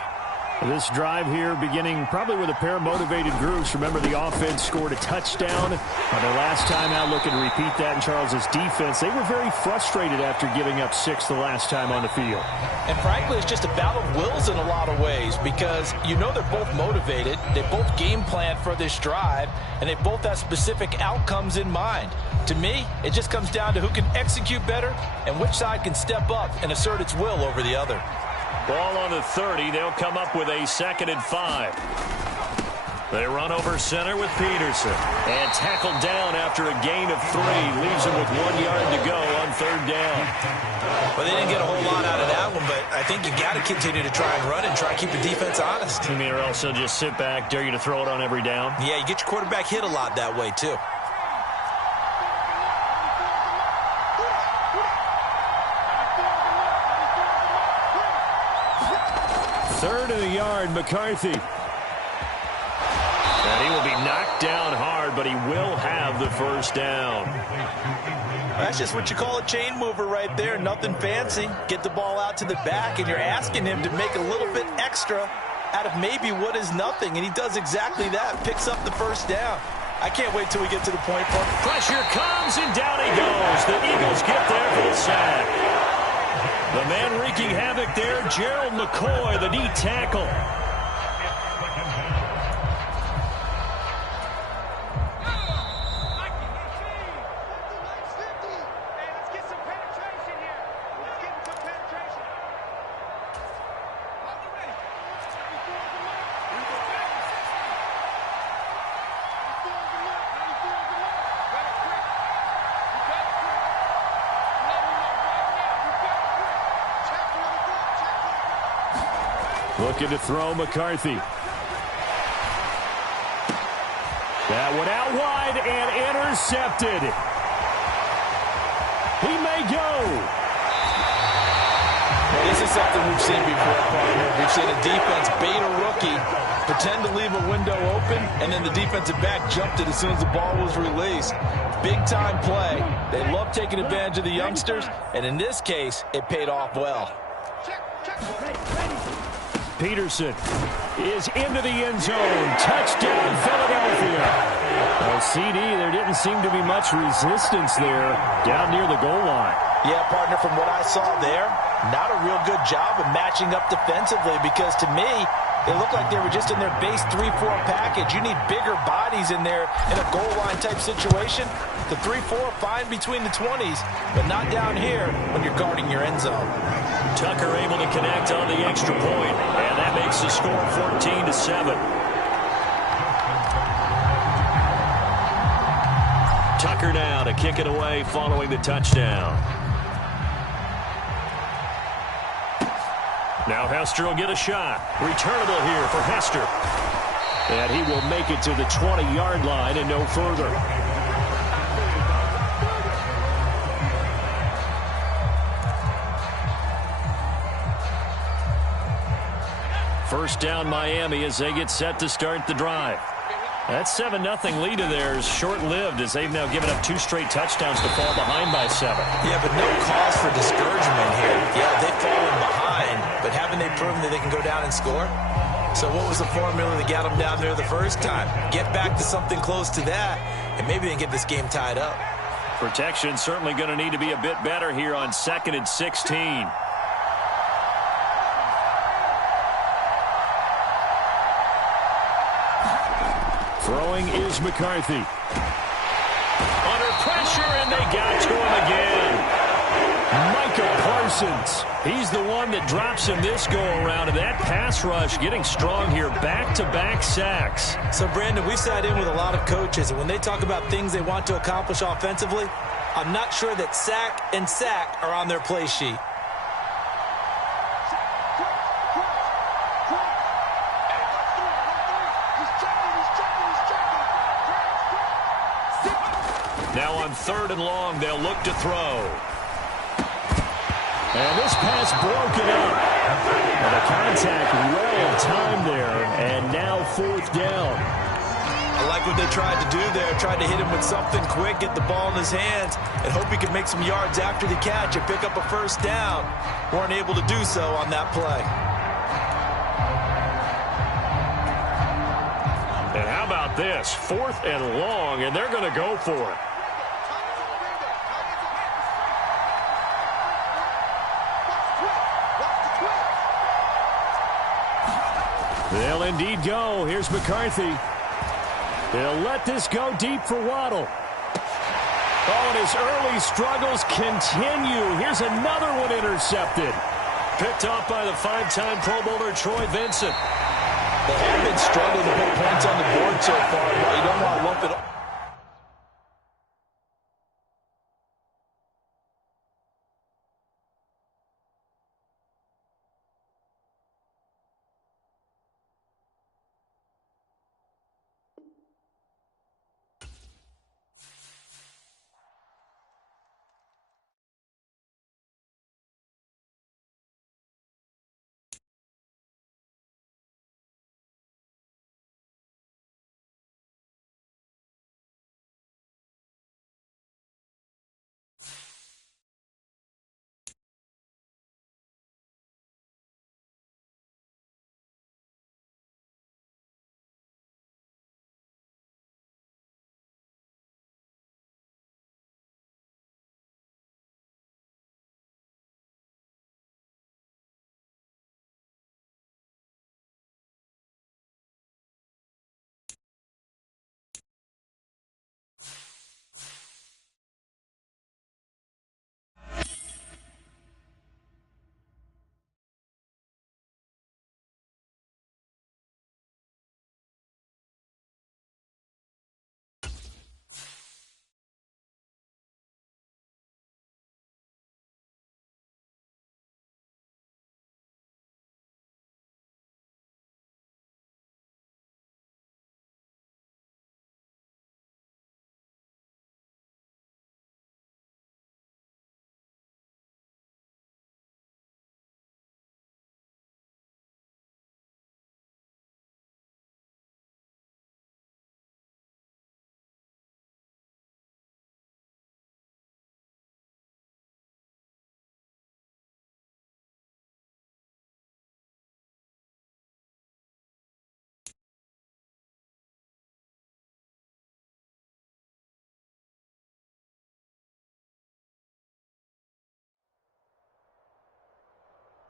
This drive here beginning probably with a pair of motivated groups. Remember, the offense scored a touchdown on their last time out. Looking to repeat that in Charles's defense. They were very frustrated after giving up 6 the last time on the field. And frankly, it's just a battle of wills in a lot of ways because you know they're both motivated. They both game plan for this drive, and they both have specific outcomes in mind. To me, it just comes down to who can execute better and which side can step up and assert its will over the other. Ball on the 30. They'll come up with a 2nd and 5. They run over center with Peterson. And tackled down after a gain of 3. Leaves him with 1 yard to go on 3rd down. Well, they didn't get a whole lot out of that one, but I think you got to continue to try and run and try and keep the defense honest. You mean, or also just sit back, dare you to throw it on every down? Yeah, you get your quarterback hit a lot that way, too. Third and a yard, McCarthy. And he will be knocked down hard, but he will have the 1st down. That's just what you call a chain mover right there. Nothing fancy. Get the ball out to the back, and you're asking him to make a little bit extra out of maybe what is nothing, and he does exactly that. Picks up the 1st down. I can't wait till we get to the point. Pressure comes, and down he goes. The Eagles get there for the sack. The man wreaking havoc there, Gerald McCoy, the D tackle. Looking to throw McCarthy. That one out wide and intercepted. He may go. This is something we've seen before, partner. We've seen a defense bait a rookie, pretend to leave a window open, and then the defensive back jumped it as soon as the ball was released. Big-time play. They love taking advantage of the youngsters, and in this case, it paid off well. Peterson is into the end zone. Touchdown, Philadelphia. CD, there didn't seem to be much resistance there down near the goal line. Yeah, partner, from what I saw there, not a real good job of matching up defensively because to me, it looked like they were just in their base 3-4 package. You need bigger bodies in there in a goal line type situation. The 3-4, fine between the 20s, but not down here when you're guarding your end zone. Tucker able to connect on the extra point, and that makes the score 14-7. Tucker now to kick it away following the touchdown. Now Hester will get a shot. Returnable here for Hester. And he will make it to the 20-yard line and no further. First down Miami as they get set to start the drive. That 7-0 lead of theirs short-lived as they've now given up 2 straight touchdowns to fall behind by 7. Yeah, but no cause for discouragement here. Yeah, they've fallen behind, but haven't they proven that they can go down and score? So what was the formula that got them down there the first time? Get back to something close to that, and maybe they can get this game tied up. Protection certainly going to need to be a bit better here on 2nd and 16. Throwing is McCarthy. Under pressure, and they got to him again. Micah Parsons. He's the one that drops him this go-around, and that pass rush getting strong here. Back-to-back sacks. So, Brandon, we've sat in with a lot of coaches, and when they talk about things they want to accomplish offensively, I'm not sure that sack and sack are on their play sheet. Now on 3rd and long, they'll look to throw. And this pass broken up. And the contact well timed there, and now 4th down. I like what they tried to do there. Tried to hit him with something quick, get the ball in his hands, and hope he could make some yards after the catch and pick up a first down. Weren't able to do so on that play. And how about this? 4th and long, and they're going to go for it. They'll indeed go. Here's McCarthy. They'll let this go deep for Waddle. Oh, and his early struggles continue. Here's another one intercepted. Picked off by the 5-time Pro Bowler Troy Vincent. They have been struggling to put points on the board so far. Well, you don't want to lump it up.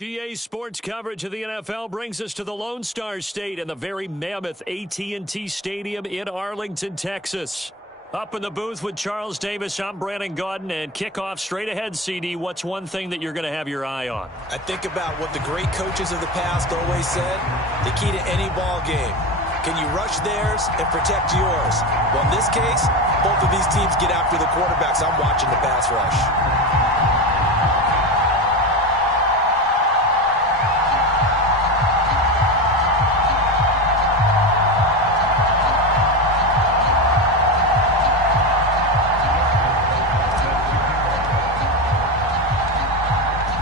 GA Sports coverage of the NFL brings us to the Lone Star State and the very mammoth AT&T Stadium in Arlington, Texas. Up in the booth with Charles Davis, I'm Brandon Gaudin, and kickoff straight ahead, CD. What's one thing that you're going to have your eye on? I think about what the great coaches of the past always said. The key to any ball game. Can you rush theirs and protect yours? Well, in this case, both of these teams get after the quarterbacks. I'm watching the pass rush.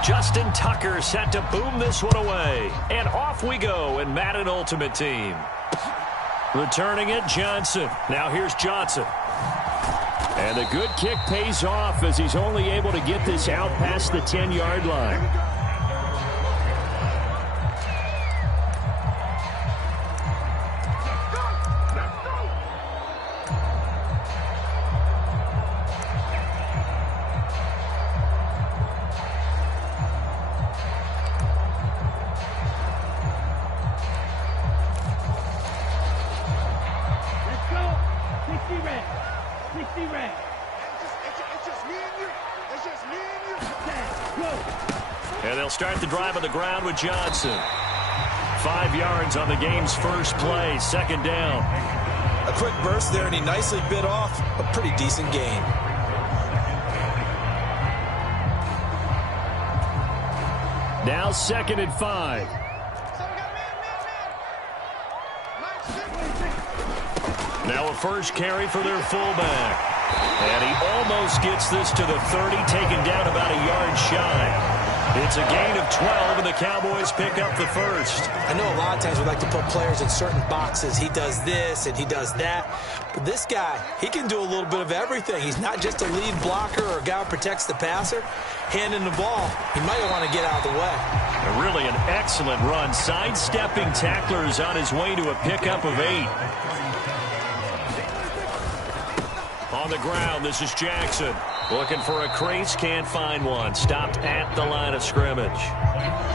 Justin Tucker set to boom this one away. And off we go in Madden Ultimate Team. Returning it, Johnson. Now here's Johnson. And the good kick pays off as he's only able to get this out past the 10-yard line. And they'll start the drive on the ground with Johnson. 5 yards on the game's first play, second down. A quick burst there, and he nicely bit off a pretty decent gain. Now 2nd and 5. Now a first carry for their fullback. And he almost gets this to the 30, taken down about a yard shy. It's a gain of 12, and the Cowboys pick up the first. I know a lot of times we like to put players in certain boxes. He does this and he does that. But this guy, he can do a little bit of everything. He's not just a lead blocker or a guy who protects the passer. Handing the ball, he might want to get out of the way. And really an excellent run. Sidestepping tacklers on his way to a pickup of 8. On the ground, this is Jackson. Looking for a crease, can't find one. Stopped at the line of scrimmage.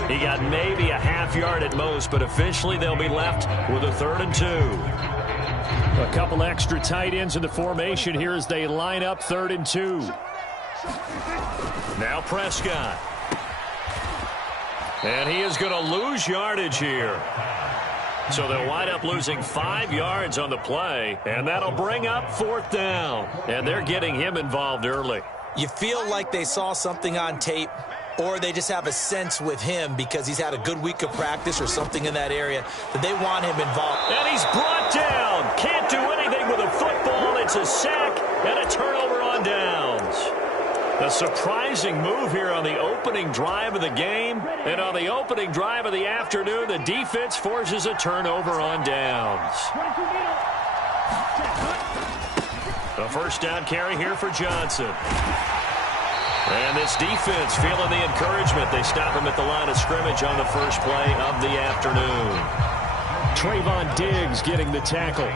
He got maybe a half yard at most, but officially they'll be left with a 3rd and 2. A couple extra tight ends in the formation here as they line up 3rd and 2. Now Prescott. And he is going to lose yardage here. So they'll wind up losing 5 yards on the play, and that'll bring up 4th down. And they're getting him involved early. You feel like they saw something on tape, or they just have a sense with him because he's had a good week of practice or something in that area that they want him involved. And he's brought down. Can't do anything with a football. It's a sack and a turnover on downs. A surprising move here on the opening drive of the game. And on the opening drive of the afternoon, the defense forces a turnover on downs. A first down carry here for Johnson. And this defense feeling the encouragement. They stop him at the line of scrimmage on the first play of the afternoon. Trayvon Diggs getting the tackle.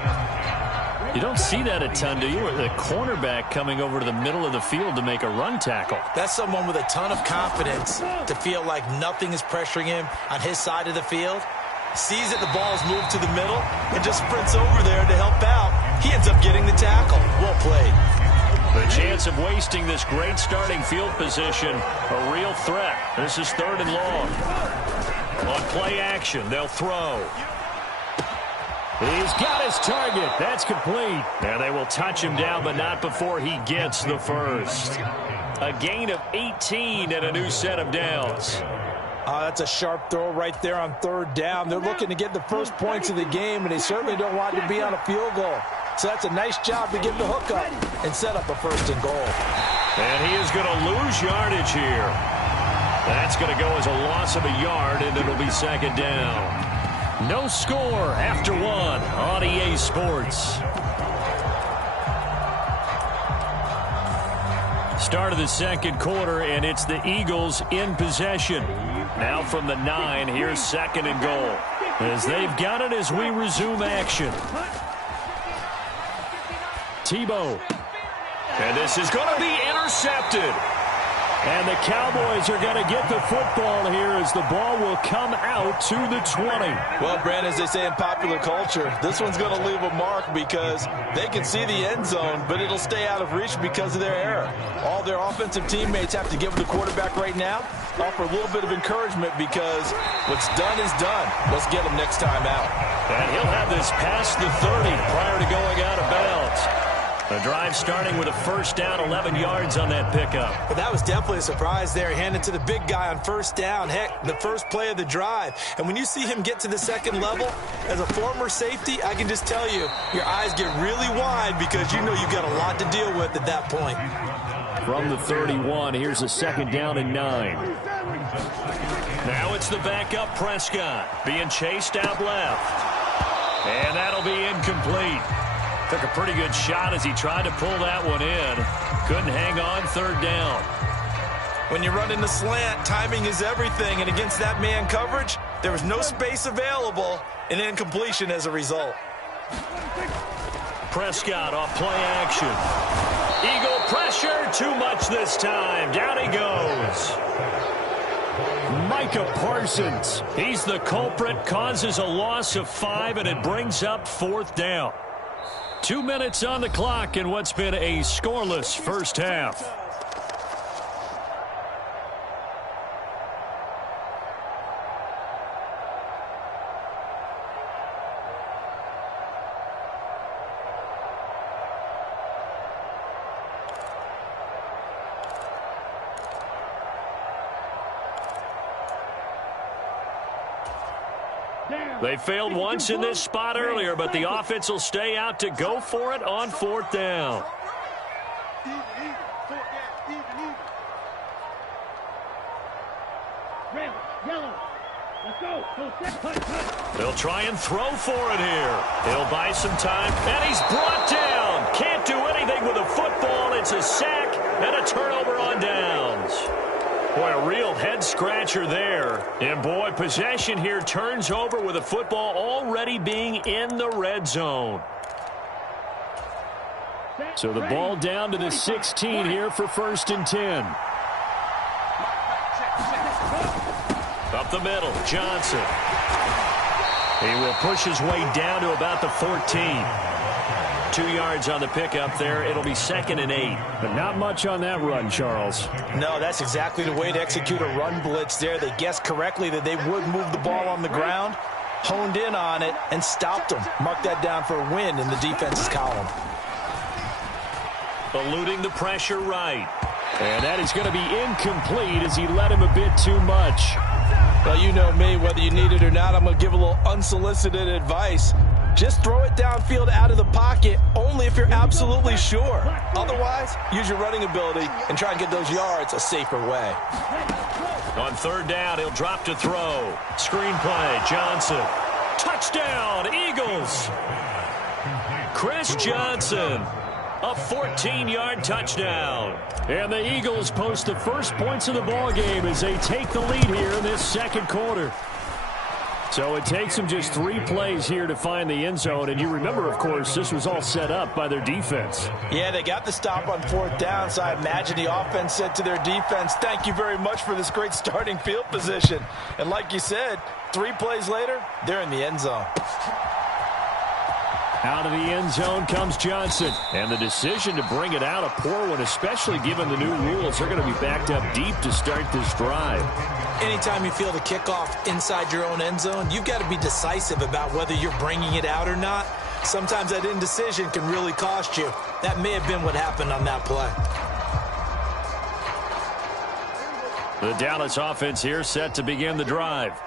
You don't see that a ton, do you? The cornerback coming over to the middle of the field to make a run tackle. That's someone with a ton of confidence to feel like nothing is pressuring him on his side of the field. Sees that the ball's moved to the middle and just sprints over there to help out. He ends up getting the tackle. Well played. The chance of wasting this great starting field position, a real threat. This is 3rd and long. On play action, they'll throw. He's got his target. That's complete. And they will touch him down, but not before he gets the first. A gain of 18 and a new set of downs. That's a sharp throw right there on 3rd down. They're looking to get the first points of the game, and they certainly don't want to be on a field goal. So that's a nice job to get the hook up and set up a 1st and goal. And he is going to lose yardage here. That's going to go as a loss of a yard, and it'll be 2nd down. No score after 1 on EA Sports. Start of the 2nd quarter, and it's the Eagles in possession. Now from the 9, here's 2nd and goal. As they've got it as we resume action. Tebow. And this is going to be intercepted. And the Cowboys are going to get the football here as the ball will come out to the 20. Well, Brandon, as they say in popular culture, this one's going to leave a mark because they can see the end zone, but it'll stay out of reach because of their error. All their offensive teammates have to give the quarterback right now, offer a little bit of encouragement because what's done is done. Let's get him next time out. And he'll have this past the 30 prior to going out of bounds. The drive starting with a first down, 11 yards on that pickup. Well, that was definitely a surprise there. Handed to the big guy on first down. Heck, the first play of the drive. And when you see him get to the 2nd level, as a former safety, I can just tell you, your eyes get really wide because you know you've got a lot to deal with at that point. From the 31, here's a 2nd down and 9. Now it's the backup Prescott being chased out left. And that'll be incomplete. Took a pretty good shot as he tried to pull that one in. Couldn't hang on third down. When you run in the slant, timing is everything. And against that man coverage, there was no space available. An incompletion as a result. Prescott off play action. Eagle pressure, too much this time. Down he goes. Micah Parsons, he's the culprit, causes a loss of 5, and it brings up 4th down. 2 minutes on the clock in what's been a scoreless first half. They failed once in this spot earlier, but the offense will stay out to go for it on 4th down. They'll try and throw for it here. He'll buy some time, and he's brought down. Can't do anything with a football. It's a sack and a turnover on downs. Boy, a real head-scratcher there. And, boy, possession here turns over with the football already being in the red zone. So the ball down to the 16 here for 1st and 10. Up the middle, Johnson. He will push his way down to about the 14. 2 yards on the pickup there. It'll be 2nd and 8. But not much on that run, Charles. No, that's exactly the way to execute a run blitz there. They guessed correctly that they would move the ball on the ground, honed in on it, and stopped them. Mark that down for a win in the defense's column. Eluding the pressure right. And that is going to be incomplete as he led him a bit too much. Well, you know me, whether you need it or not, I'm going to give a little unsolicited advice. Just throw it downfield out of the pocket only if you're absolutely sure. Otherwise, use your running ability and try and get those yards a safer way. On 3rd down, he'll drop to throw. Screen play, Johnson. Touchdown, Eagles. Chris Johnson, a 14-yard touchdown. And the Eagles post the first points of the ballgame as they take the lead here in this 2nd quarter. So it takes them just 3 plays here to find the end zone. And you remember, of course, this was all set up by their defense. Yeah, they got the stop on 4th down, so I imagine the offense said to their defense, thank you very much for this great starting field position. And like you said, 3 plays later, they're in the end zone. Out of the end zone comes Johnson. And the decision to bring it out, a poor one, especially given the new rules. They're going to be backed up deep to start this drive. Anytime you feel the kickoff inside your own end zone, you've got to be decisive about whether you're bringing it out or not. Sometimes that indecision can really cost you. That may have been what happened on that play. The Dallas offense here set to begin the drive.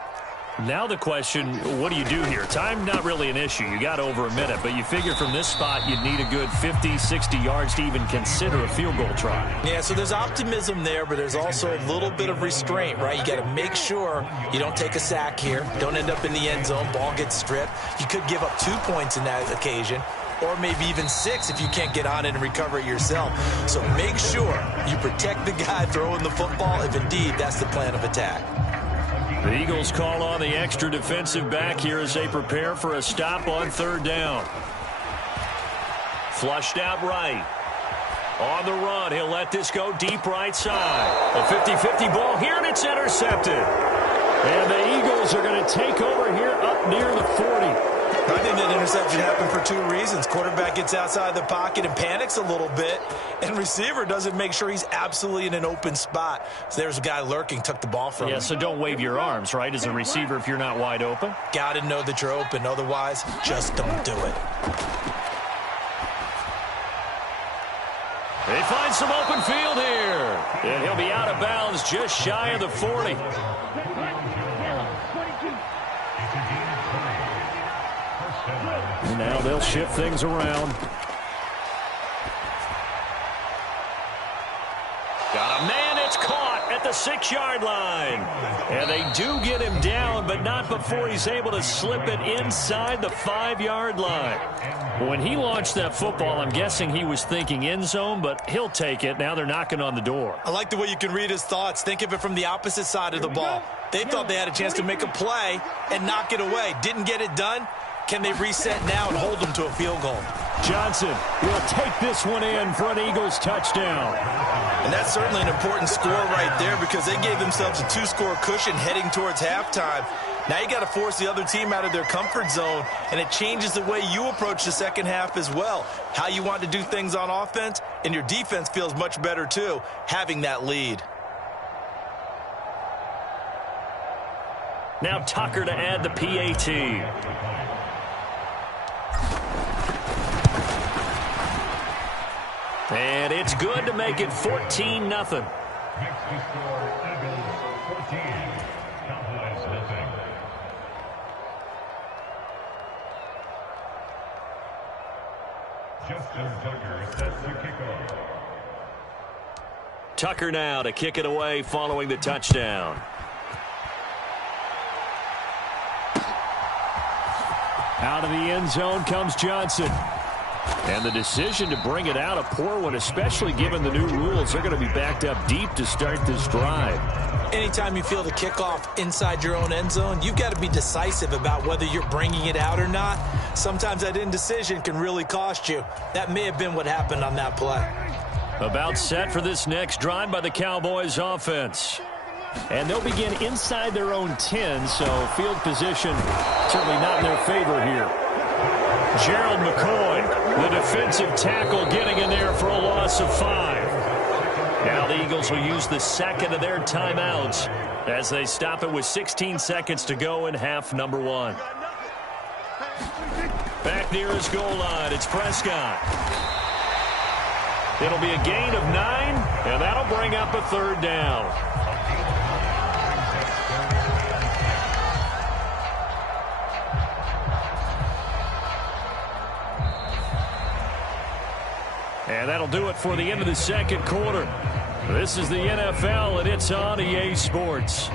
Now the question, what do you do here? Time, not really an issue. You got over a minute, but you figure from this spot you'd need a good 50, 60 yards to even consider a field goal try. Yeah, so there's optimism there, but there's also a little bit of restraint, right? You got to make sure you don't take a sack here, don't end up in the end zone, ball gets stripped. You could give up 2 points in that occasion, or maybe even 6 if you can't get on it and recover it yourself. So make sure you protect the guy throwing the football if indeed that's the plan of attack. The Eagles call on the extra defensive back here as they prepare for a stop on 3rd down. Flushed out right. On the run, he'll let this go deep right side. A 50-50 ball here, and it's intercepted. And the Eagles are going to take over here up near the 40. I think that interception happened for 2 reasons. Quarterback gets outside the pocket and panics a little bit, and receiver doesn't make sure he's absolutely in an open spot. So there's a guy lurking, took the ball from him. Yeah, so don't wave your arms, right, as a receiver if you're not wide open. Got to know that you're open. Otherwise, just don't do it. They find some open field here, and he'll be out of bounds just shy of the 40. And now they'll shift things around. Got a man, it's caught at at the 6-yard line. And they do get him down, but not before he's able to slip it inside the 5-yard line. When he launched that football, I'm guessing he was thinking end zone, but he'll take it. Now they're knocking on the door. I like the way you can read his thoughts. Think of it from the opposite side of the ball. They thought they had a chance to make a play and knock it away. Didn't get it done. Can they reset now and hold them to a field goal? Johnson will take this one in for an Eagles touchdown. And that's certainly an important score right there because they gave themselves a 2-score cushion heading towards halftime. Now you got to force the other team out of their comfort zone, and it changes the way you approach the second half as well. How you want to do things on offense, and your defense feels much better too, having that lead. Now Tucker to add the PAT. And it's good to make it 14-0. Next to score, Eagles 14, Cowboys nothing. Justin Tucker sets the kickoff. Tucker now to kick it away following the touchdown. Out of the end zone comes Johnson. And the decision to bring it out, a poor one, especially given the new rules. They're going to be backed up deep to start this drive. Anytime you feel the kickoff inside your own end zone, you've got to be decisive about whether you're bringing it out or not. Sometimes that indecision can really cost you. That may have been what happened on that play. About set for this next drive by the Cowboys offense. And they'll begin inside their own 10, so field position certainly not in their favor here. Gerald McCoy, the defensive tackle, getting in there for a loss of 5. Now the Eagles will use the second of their timeouts as they stop it with 16 seconds to go in half number 1. Back near his goal line, it's Prescott. It'll be a gain of 9, and that'll bring up a third down. And that'll do it for the end of the second quarter. This is the NFL, and it's on EA Sports.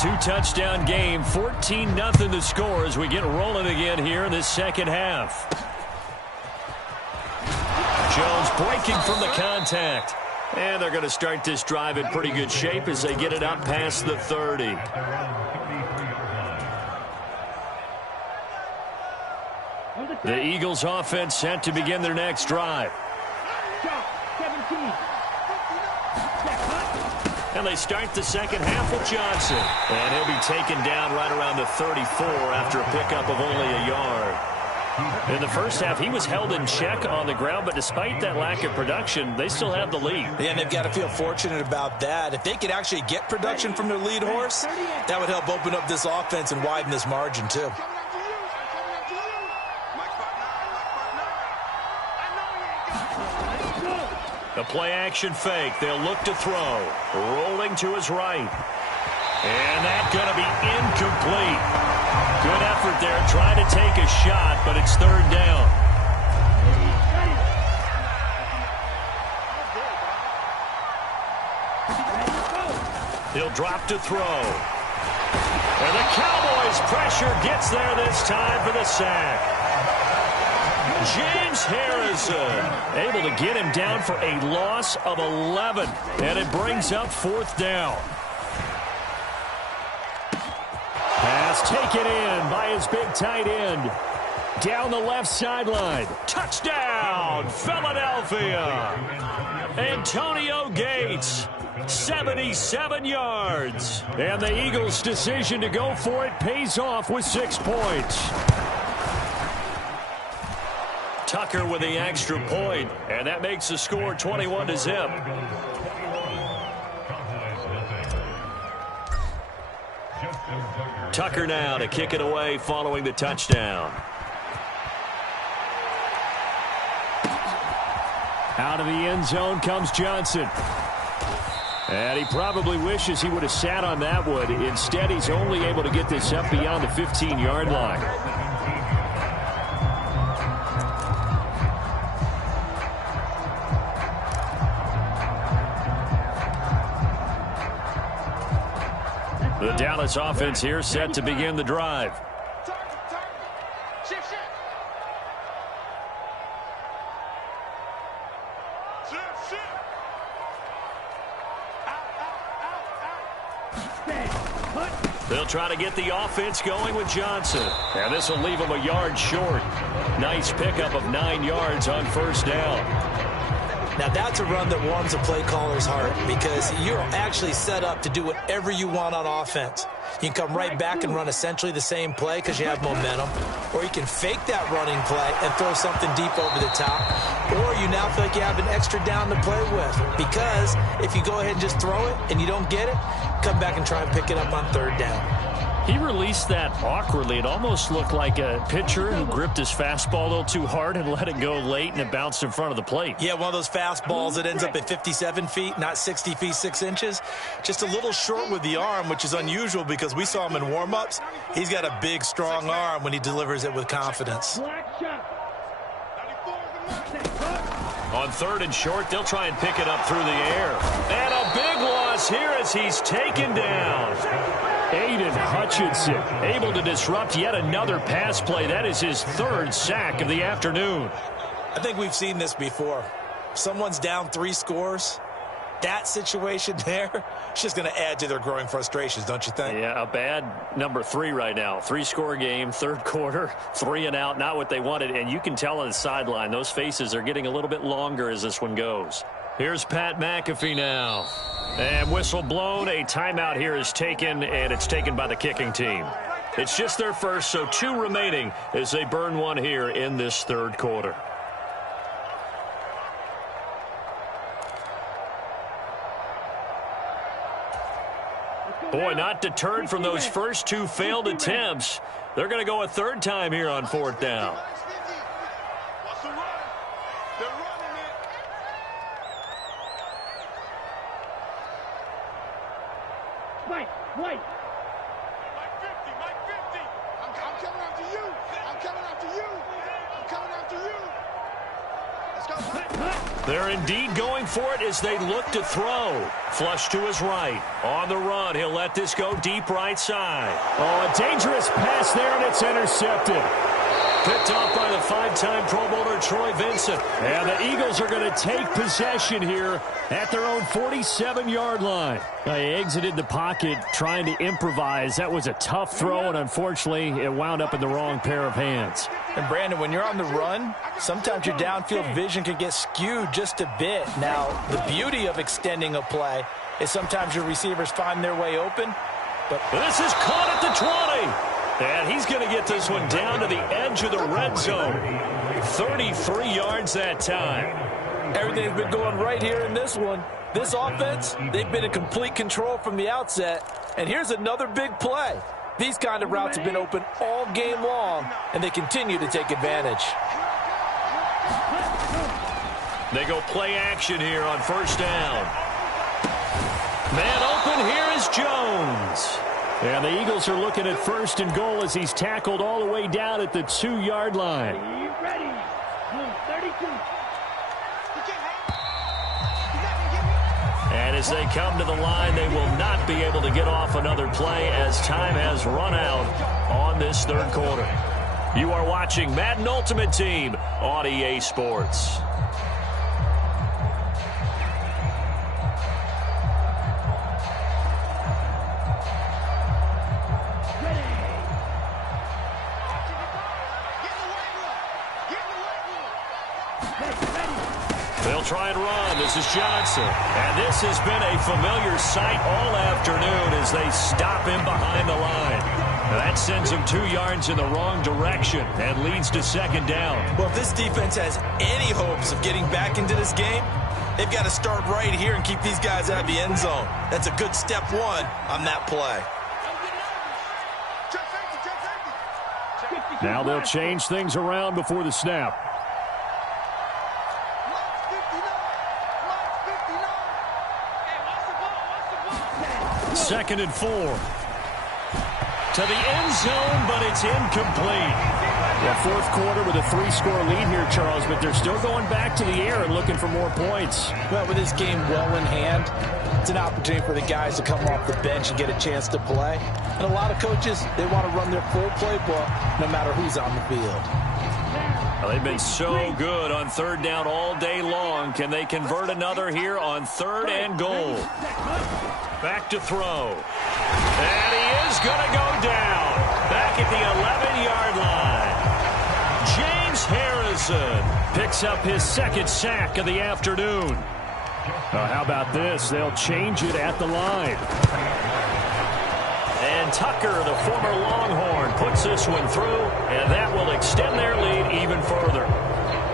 Two-touchdown game, 14-0 the score as we get rolling again here in this second half. Jones breaking from the contact. And they're going to start this drive in pretty good shape as they get it up past the 30. The Eagles offense set to begin their next drive. And they start the second half with Johnson. And he'll be taken down right around the 34 after a pickup of only a yard. In the first half, he was held in check on the ground, but despite that lack of production, they still have the lead. Yeah, and they've got to feel fortunate about that. If they could actually get production from their lead horse, that would help open up this offense and widen this margin, too. The play-action fake. They'll look to throw. Rolling to his right. And that's going to be incomplete. Good effort there trying to take a shot, but it's third down. He'll drop to throw. And the Cowboys' pressure gets there this time for the sack. James Harrison able to get him down for a loss of 11. And it brings up 4th down. Pass taken in by his big tight end. Down the left sideline. Touchdown, Philadelphia. Antonio Gates, 77 yards. And the Eagles' decision to go for it pays off with 6 points. Tucker with the extra point, and that makes the score 21-0. Tucker now to kick it away following the touchdown. Out of the end zone comes Johnson. And he probably wishes he would have sat on that one. Instead, he's only able to get this up beyond the 15-yard line. The Dallas offense here set to begin the drive. They'll try to get the offense going with Johnson. And this will leave him a yard short. Nice pickup of 9 yards on 1st down. Now that's a run that warms a play caller's heart because you're actually set up to do whatever you want on offense. You can come right back and run essentially the same play because you have momentum. Or you can fake that running play and throw something deep over the top. Or you now feel like you have an extra down to play with. Because if you go ahead and just throw it and you don't get it, come back and try and pick it up on 3rd down. He released that awkwardly. It almost looked like a pitcher who gripped his fastball a little too hard and let it go late, and it bounced in front of the plate. Yeah, one of those fastballs that ends up at 57 feet, not 60 feet, 6 inches. Just a little short with the arm, which is unusual because we saw him in warm-ups. He's got a big, strong arm when he delivers it with confidence. On 3rd and short, they'll try and pick it up through the air. And a big loss here as he's taken down. Aiden Hutchinson able to disrupt yet another pass play. That is his 3rd sack of the afternoon. I think we've seen this before. Someone's down 3 scores. That situation there, it's just going to add to their growing frustrations, don't you think? Yeah, a bad number 3 right now. 3-score game, 3rd quarter, 3 and out, not what they wanted. And you can tell on the sideline, those faces are getting a little bit longer as this one goes. Here's Pat McAfee now. And whistle blown, a timeout here is taken, and it's taken by the kicking team. It's just their first, so 2 remaining as they burn one here in this 3rd quarter. Boy, not deterred from those first 2 failed attempts. They're going to go a 3rd time here on 4th down. White. Mike 50. I'm coming after you. I'm coming after you. Let's go. They're indeed going for it as they look to throw. Flush to his right. On the run, he'll let this go deep right side. Oh, a dangerous pass there, and it's intercepted. Picked off by the 5-time Pro Bowler Troy Vincent. And the Eagles are going to take possession here at their own 47-yard line. They exited the pocket trying to improvise. That was a tough throw, and unfortunately, it wound up in the wrong pair of hands. And, Brandon, when you're on the run, sometimes your downfield vision can get skewed just a bit. Now, the beauty of extending a play is sometimes your receivers find their way open. But this is caught at the 20. And he's going to get this one down to the edge of the red zone. 33 yards that time. Everything's been going right here in this one. This offense, they've been in complete control from the outset. And here's another big play. These kind of routes have been open all game long, and they continue to take advantage. They go play action here on 1st down. Man open, here is Jones. And the Eagles are looking at 1st and goal as he's tackled all the way down at the 2-yard line. Ready. 32. And as they come to the line, they will not be able to get off another play as time has run out on this 3rd quarter. You are watching Madden Ultimate Team on EA Sports. They'll try and run. This is Johnson. And this has been a familiar sight all afternoon as they stop him behind the line. That sends him 2 yards in the wrong direction and leads to second down. Well, if this defense has any hopes of getting back into this game, they've got to start right here and keep these guys out of the end zone. That's a good step one on that play. Now they'll change things around before the snap. Second and 4. To the end zone, but it's incomplete. The fourth quarter with a 3-score lead here, Charles, but they're still going back to the air and looking for more points. Well, with this game well in hand, it's an opportunity for the guys to come off the bench and get a chance to play. And a lot of coaches, they want to run their full playbook no matter who's on the field. Well, they've been so good on third down all day long. Can they convert another here on 3rd and goal? Back to throw. And he is going to go down. Back at the 11-yard line. James Harrison picks up his 2nd sack of the afternoon. How about this? They'll change it at the line. And Tucker, the former Longhorn, puts this one through, and that will extend their lead even further.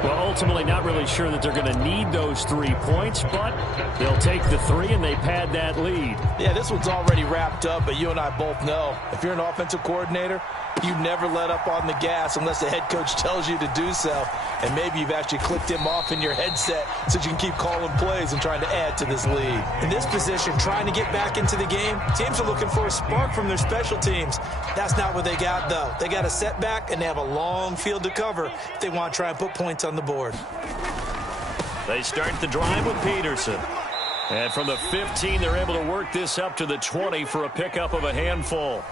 Well, ultimately not really sure that they're going to need those 3 points, but they'll take the 3 and they pad that lead. Yeah, this one's already wrapped up, but you and I both know if you're an offensive coordinator, you never let up on the gas unless the head coach tells you to do so. And maybe you've actually clicked him off in your headset so you can keep calling plays and trying to add to this lead. In this position, trying to get back into the game, teams are looking for a spark from their special teams. That's not what they got, though. They got a setback, and they have a long field to cover if they want to try and put points on the board. They start the drive with Peterson. And from the 15, they're able to work this up to the 20 for a pickup of a handful.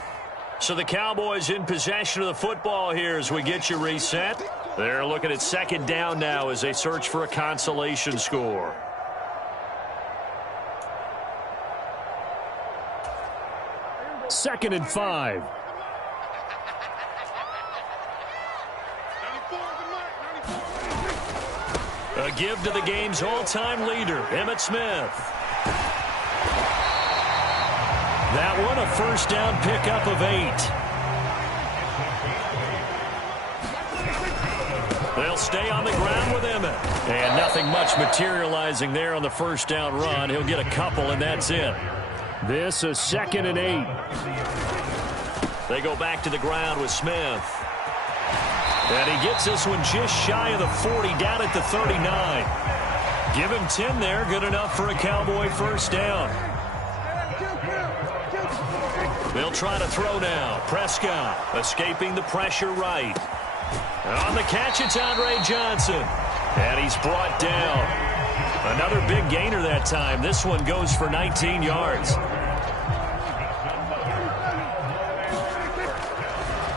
So the Cowboys in possession of the football here as we get you reset. They're looking at 2nd down now as they search for a consolation score. Second and 5. A give to the game's all-time leader, Emmitt Smith. That one, a 1st down pickup of 8. They'll stay on the ground with Emmitt. And nothing much materializing there on the 1st down run. He'll get a couple, and that's it. This is 2nd and 8. They go back to the ground with Smith. And he gets this one just shy of the 40, down at the 39. Give him 10 there, good enough for a Cowboy 1st down. They'll try to throw now. Prescott escaping the pressure right. On the catch, it's Andre Johnson. And he's brought down. Another big gainer that time. This one goes for 19 yards.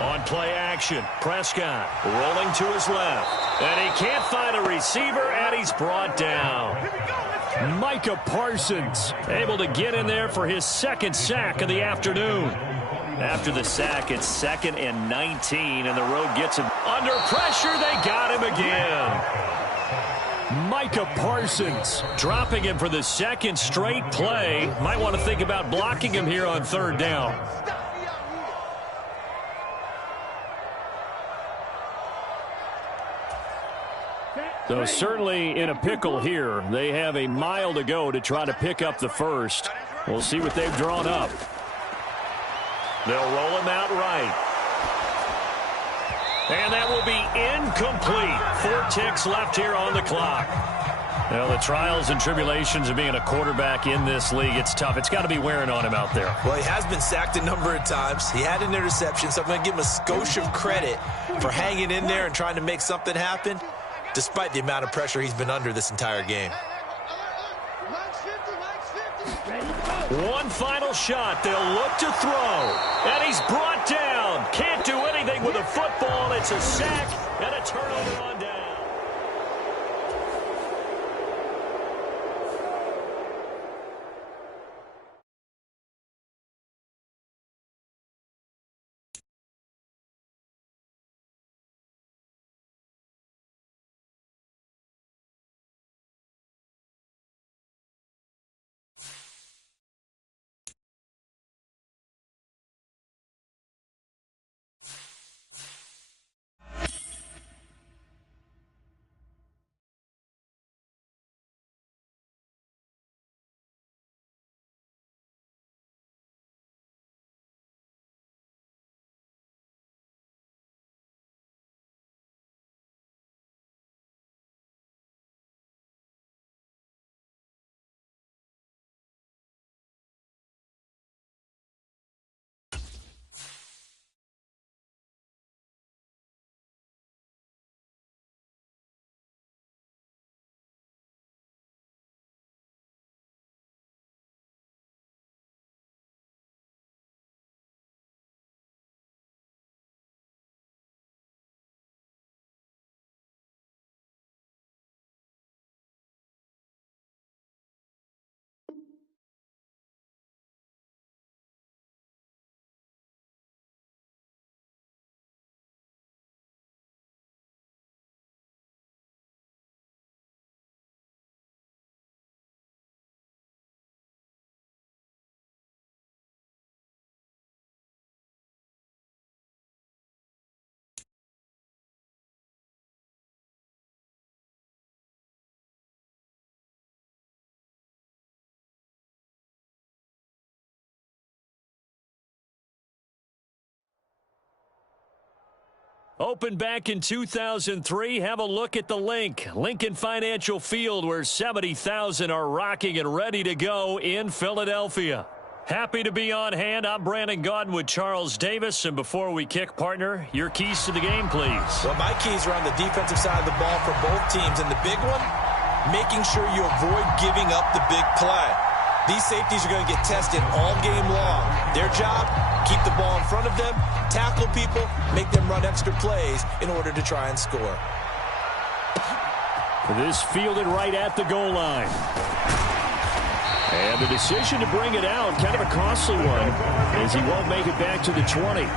On play action, Prescott rolling to his left. And he can't find a receiver, and he's brought down. Micah Parsons able to get in there for his 2nd sack of the afternoon. After the sack, it's 2nd and 19, and the road gets him under pressure. They got him again. Micah Parsons dropping him for the 2nd straight play. Might want to think about blocking him here on 3rd down. So certainly in a pickle here. They have a mile to go to try to pick up the 1st. We'll see what they've drawn up. They'll roll him out right. And that will be incomplete. 4 ticks left here on the clock. Well, the trials and tribulations of being a quarterback in this league, it's tough. It's got to be wearing on him out there. Well, he has been sacked a number of times. He had an interception, so I'm going to give him a skosh of credit for hanging in there and trying to make something happen, despite the amount of pressure he's been under this entire game. One final shot. They'll look to throw. And he's brought down. Can't do anything with a football. It's a sack and a turnover on down. Opened back in 2003, have a look at the link. Lincoln Financial Field, where 70,000 are rocking and ready to go in Philadelphia. Happy to be on hand. I'm Brandon Gaudin with Charles Davis. And before we kick, partner, your keys to the game, please. Well, my keys are on the defensive side of the ball for both teams. And the big one, making sure you avoid giving up the big play. These safeties are going to get tested all game long. Their job, keep the ball in front of them, tackle people, make them run extra plays in order to try and score. This fielded right at the goal line. And the decision to bring it out, kind of a costly one, as he won't make it back to the 20.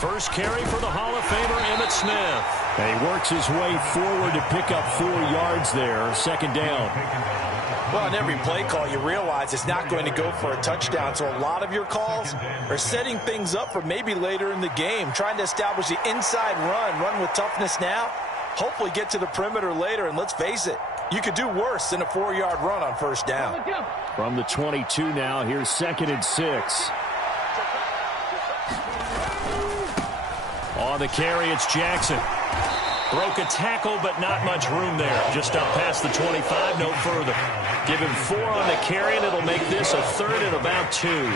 First carry for the Hall of Famer Emmitt Smith. And he works his way forward to pick up 4 yards there. Second down. Well, on every play call, you realize it's not going to go for a touchdown. So a lot of your calls are setting things up for maybe later in the game, trying to establish the inside run with toughness now, hopefully get to the perimeter later. And let's face it, you could do worse than a 4-yard run on first down. From the 22 now, here's 2nd and 6. On the carry, it's Jackson. Broke a tackle, but not much room there. Just up past the 25, no further. Give him 4 on the carry, and it'll make this a 3rd and about 2.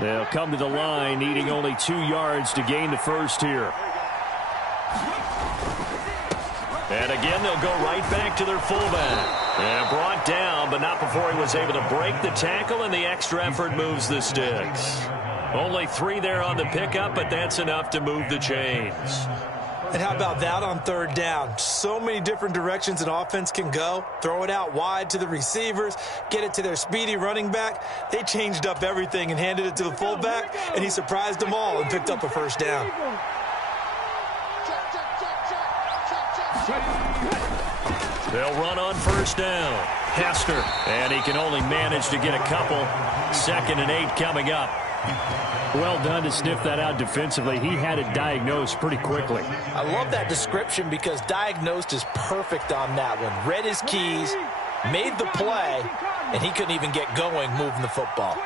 They'll come to the line, needing only 2 yards to gain the first here. And again, they'll go right back to their fullback. And brought down, but not before he was able to break the tackle, and the extra effort moves the sticks. Only 3 there on the pickup, but that's enough to move the chains. And how about that on 3rd down? So many different directions an offense can go. Throw it out wide to the receivers, get it to their speedy running back. They changed up everything and handed it to the fullback, and he surprised them all and picked up a first down. They'll run on first down. Hester, and he can only manage to get a couple. 2nd and 8 coming up. Well done to sniff that out defensively. He had it diagnosed pretty quickly. I love that description because diagnosed is perfect on that one. Read his keys, made the play, and he couldn't even get going moving the football.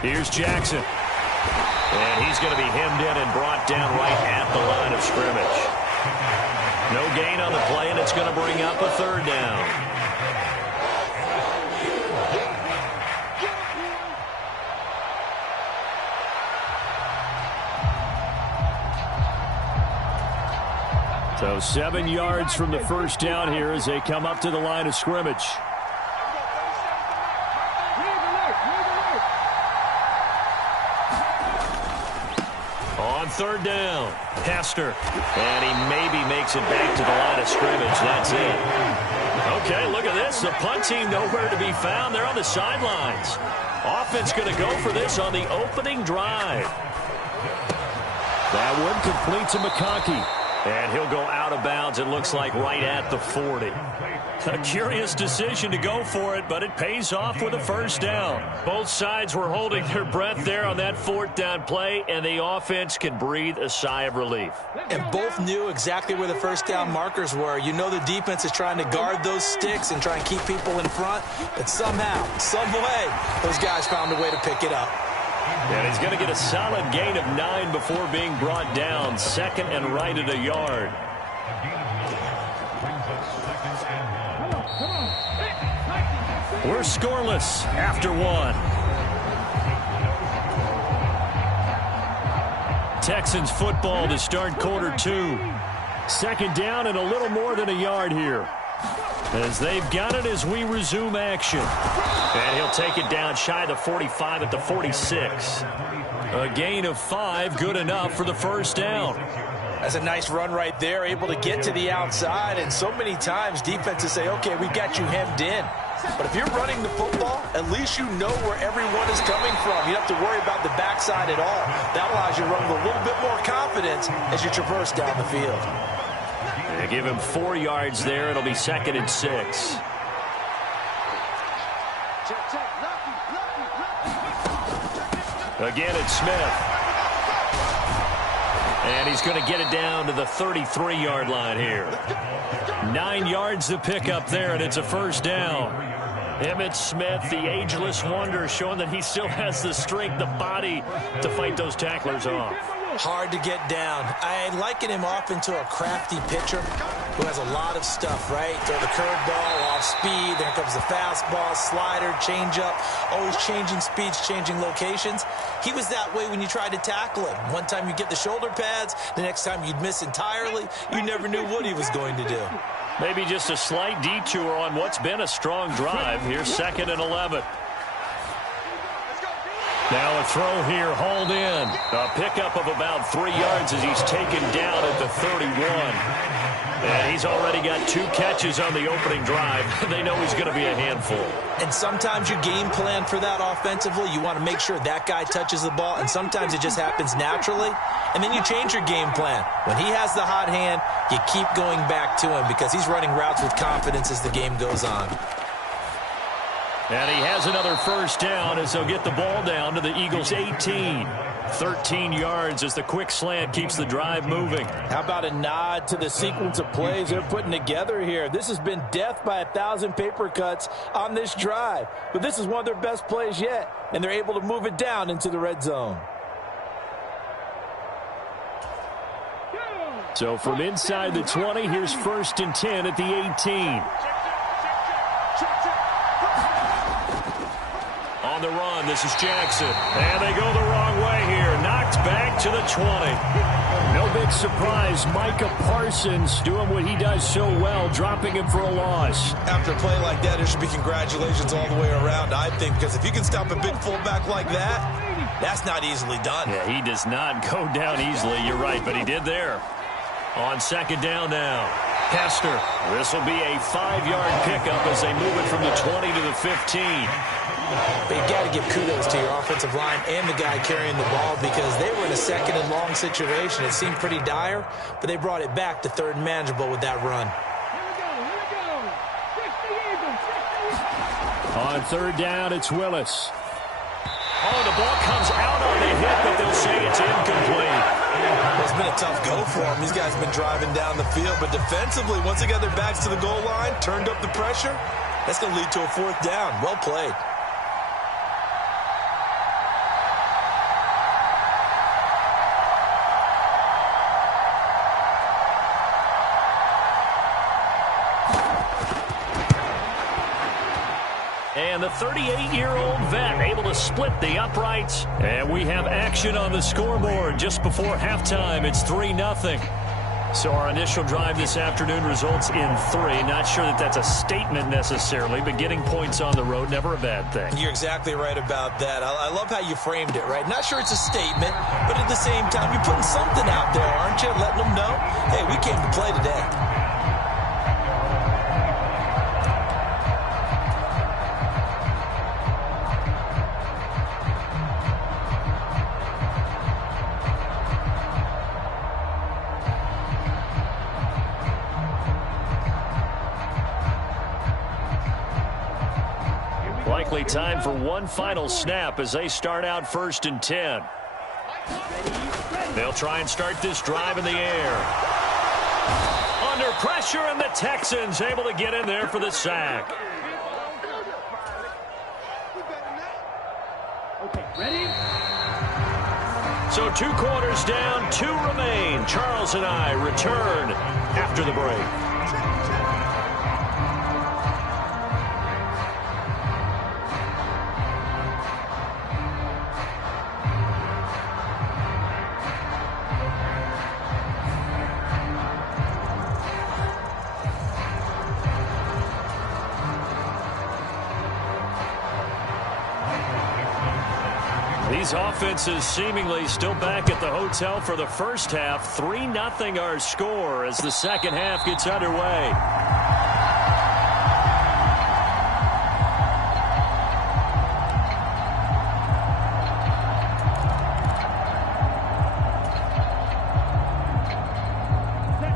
Here's Jackson. And he's going to be hemmed in and brought down right at the line of scrimmage. No gain on the play, and it's going to bring up a third down. So 7 yards from the first down here as they come up to the line of scrimmage. On third down, Hester. And he maybe makes it back to the line of scrimmage. That's it. Okay, look at this. The punt team nowhere to be found. They're on the sidelines. Offense going to go for this on the opening drive. That one complete to McConkey. And he'll go out of bounds, it looks like, right at the 40. A curious decision to go for it, but it pays off with a first down. Both sides were holding their breath there on that fourth down play, and the offense can breathe a sigh of relief. And both knew exactly where the first down markers were. You know the defense is trying to guard those sticks and try and keep people in front, but somehow, some way, those guys found a way to pick it up. And he's going to get a solid gain of 9 before being brought down. Second and right at a yard. We're scoreless after 1. Texans football to start quarter 2. Second down and a little more than a yard here. As they've got it as we resume action. And he'll take it down shy of the 45 at the 46. A gain of 5, good enough for the first down. That's a nice run right there, able to get to the outside. And so many times defenses say, okay, we've got you hemmed in. But if you're running the football, at least you know where everyone is coming from. You don't have to worry about the backside at all. That allows you to run with a little bit more confidence as you traverse down the field. They give him 4 yards there. It'll be 2nd and 6. Again, it's Smith. And he's going to get it down to the 33-yard line here. 9 yards to pick up there, and it's a first down. Emmitt Smith, the ageless wonder, showing that he still has the strength, the body to fight those tacklers off. Hard to get down. I liken him off into a crafty pitcher who has a lot of stuff, right? Throw the curveball, off speed, there comes the fastball, slider, changeup, always changing speeds, changing locations. He was that way when you tried to tackle him. One time you get the shoulder pads, the next time you'd miss entirely. You never knew what he was going to do. Maybe just a slight detour on what's been a strong drive. Here's 2nd and 11. Now a throw here, hauled in. A pickup of about 3 yards as he's taken down at the 31. And he's already got 2 catches on the opening drive. They know he's going to be a handful. And sometimes you game plan for that offensively. You want to make sure that guy touches the ball, and sometimes it just happens naturally. And then you change your game plan. When he has the hot hand, you keep going back to him because he's running routes with confidence as the game goes on. And he has another first down as they'll get the ball down to the Eagles' 18. 13 yards as the quick slant keeps the drive moving. How about a nod to the sequence of plays they're putting together here? This has been death by 1,000 paper cuts on this drive. But this is one of their best plays yet, and they're able to move it down into the red zone. So from inside the 20, here's 1st and 10 at the 18. On the run, this is Jackson. And they go the wrong way here. Knocked back to the 20. No big surprise. Micah Parsons doing what he does so well, dropping him for a loss. After a play like that, there should be congratulations all the way around, I think, because if you can stop a big fullback like that, that's not easily done. Yeah, he does not go down easily. You're right, but he did there. On 2nd down now. Hester. This will be a 5-yard pickup as they move it from the 20 to the 15. But you've got to give kudos to your offensive line and the guy carrying the ball because they were in a 2nd and long situation. It seemed pretty dire, but they brought it back to 3rd and manageable with that run. On 3rd down, it's Willis. Oh, the ball comes out on the hit, but they'll say it's incomplete. It's been a tough go for him. These guys have been driving down the field, but defensively, once they got their backs to the goal line, turned up the pressure, that's going to lead to a 4th down. Well played. And the 38-year-old vet able to split the uprights. And we have action on the scoreboard just before halftime. It's 3-0. So our initial drive this afternoon results in 3. Not sure that that's a statement necessarily, but getting points on the road, never a bad thing. You're exactly right about that. I love how you framed it, right? Not sure it's a statement, but at the same time, you're putting something out there, aren't you? Letting them know, hey, we came to play today. Likely time for one final snap as they start out 1st and 10. They'll try and start this drive in the air. Under pressure, and the Texans able to get in there for the sack. Okay, ready? So 2 quarters down, 2 remain. Charles and I return after the break. These offenses seemingly still back at the hotel for the first half. 3-0 our score as the second half gets underway.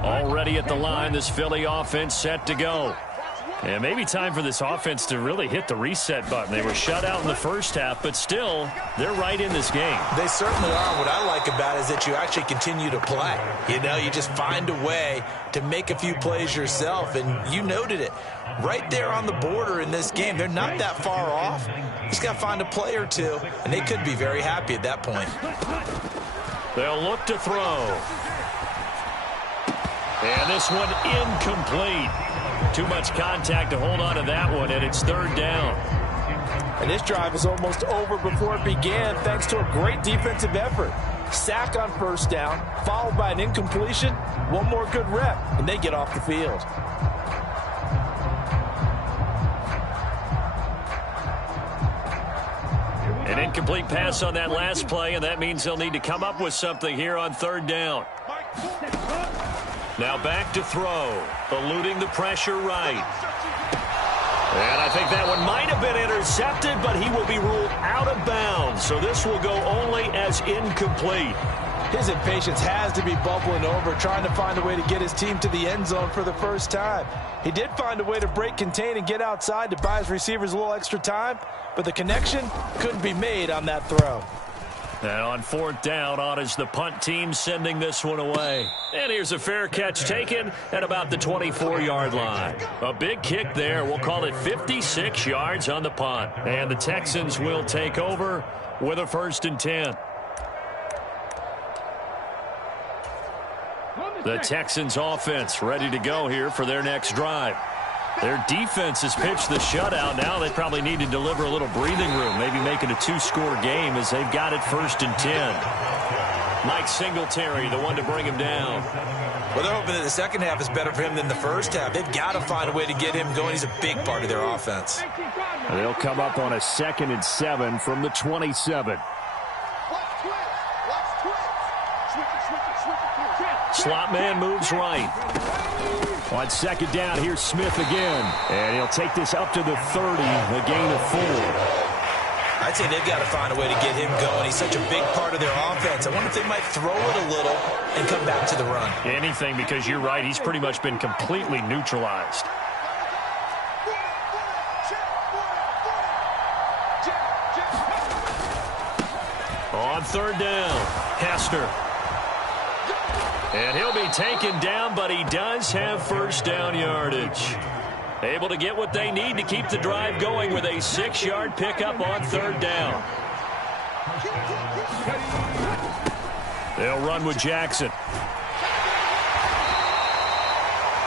Already at the line, this Philly offense set to go. And maybe time for this offense to really hit the reset button. They were shut out in the first half, but still, they're right in this game. They certainly are. What I like about it is that you actually continue to play. You know, you just find a way to make a few plays yourself, and you noted it. Right there on the border in this game, they're not that far off. Just got to find a play or two, and they could be very happy at that point. They'll look to throw. And this one incomplete. Too much contact to hold on to that one, and it's 3rd down. And this drive is almost over before it began thanks to a great defensive effort. Sack on 1st down, followed by an incompletion. One more good rep, and they get off the field. An incomplete pass on that last play, and that means they'll need to come up with something here on 3rd down. Now back to throw, eluding the pressure right. And I think that one might have been intercepted, but he will be ruled out of bounds. So this will go only as incomplete. His impatience has to be bubbling over, trying to find a way to get his team to the end zone for the first time. He did find a way to break contain and get outside to buy his receivers a little extra time, but the connection couldn't be made on that throw. And on 4th down, on is the punt team sending this one away. And here's a fair catch taken at about the 24-yard line. A big kick there. We'll call it 56 yards on the punt. And the Texans will take over with a 1st and 10. The Texans offense ready to go here for their next drive. Their defense has pitched the shutout. Now they probably need to deliver a little breathing room, maybe make it a 2-score game as they've got it 1st and 10. Mike Singletary, the one to bring him down. Well, they're hoping that the second half is better for him than the first half. They've got to find a way to get him going. He's a big part of their offense. They'll come up on a 2nd and 7 from the 27. Slot man moves right. On 2nd down, here's Smith again. And he'll take this up to the 30, a gain of 4. I'd say they've got to find a way to get him going. He's such a big part of their offense. I wonder if they might throw it a little and come back to the run. Anything, because you're right. He's pretty much been completely neutralized. On third down, Hester. And he'll be taken down, but he does have first down yardage. Able to get what they need to keep the drive going with a 6-yard pickup on third down. They'll run with Jackson.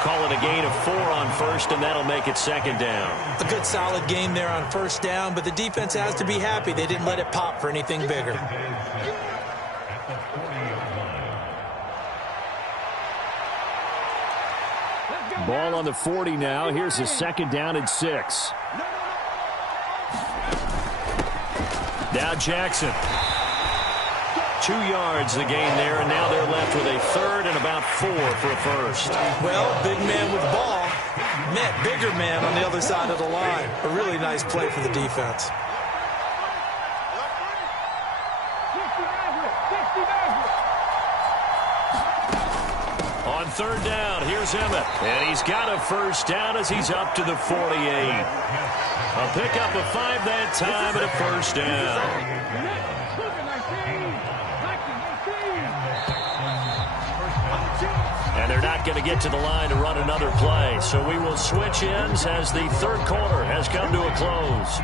Call it a gain of 4 on first, and that'll make it second down. A good solid game there on first down, but the defense has to be happy they didn't let it pop for anything bigger. Ball on the 40 now. Here's a second down and 6. Now Jackson. 2 yards the gain there, and now they're left with a third and about 4 for a first. Well, big man with ball met bigger man on the other side of the line. A really nice play for the defense. On third down, here's Emmett. And he's got a first down as he's up to the 48. A pickup of 5 that time and a first down. And they're not going to get to the line to run another play. So we will switch ends as the third quarter has come to a close.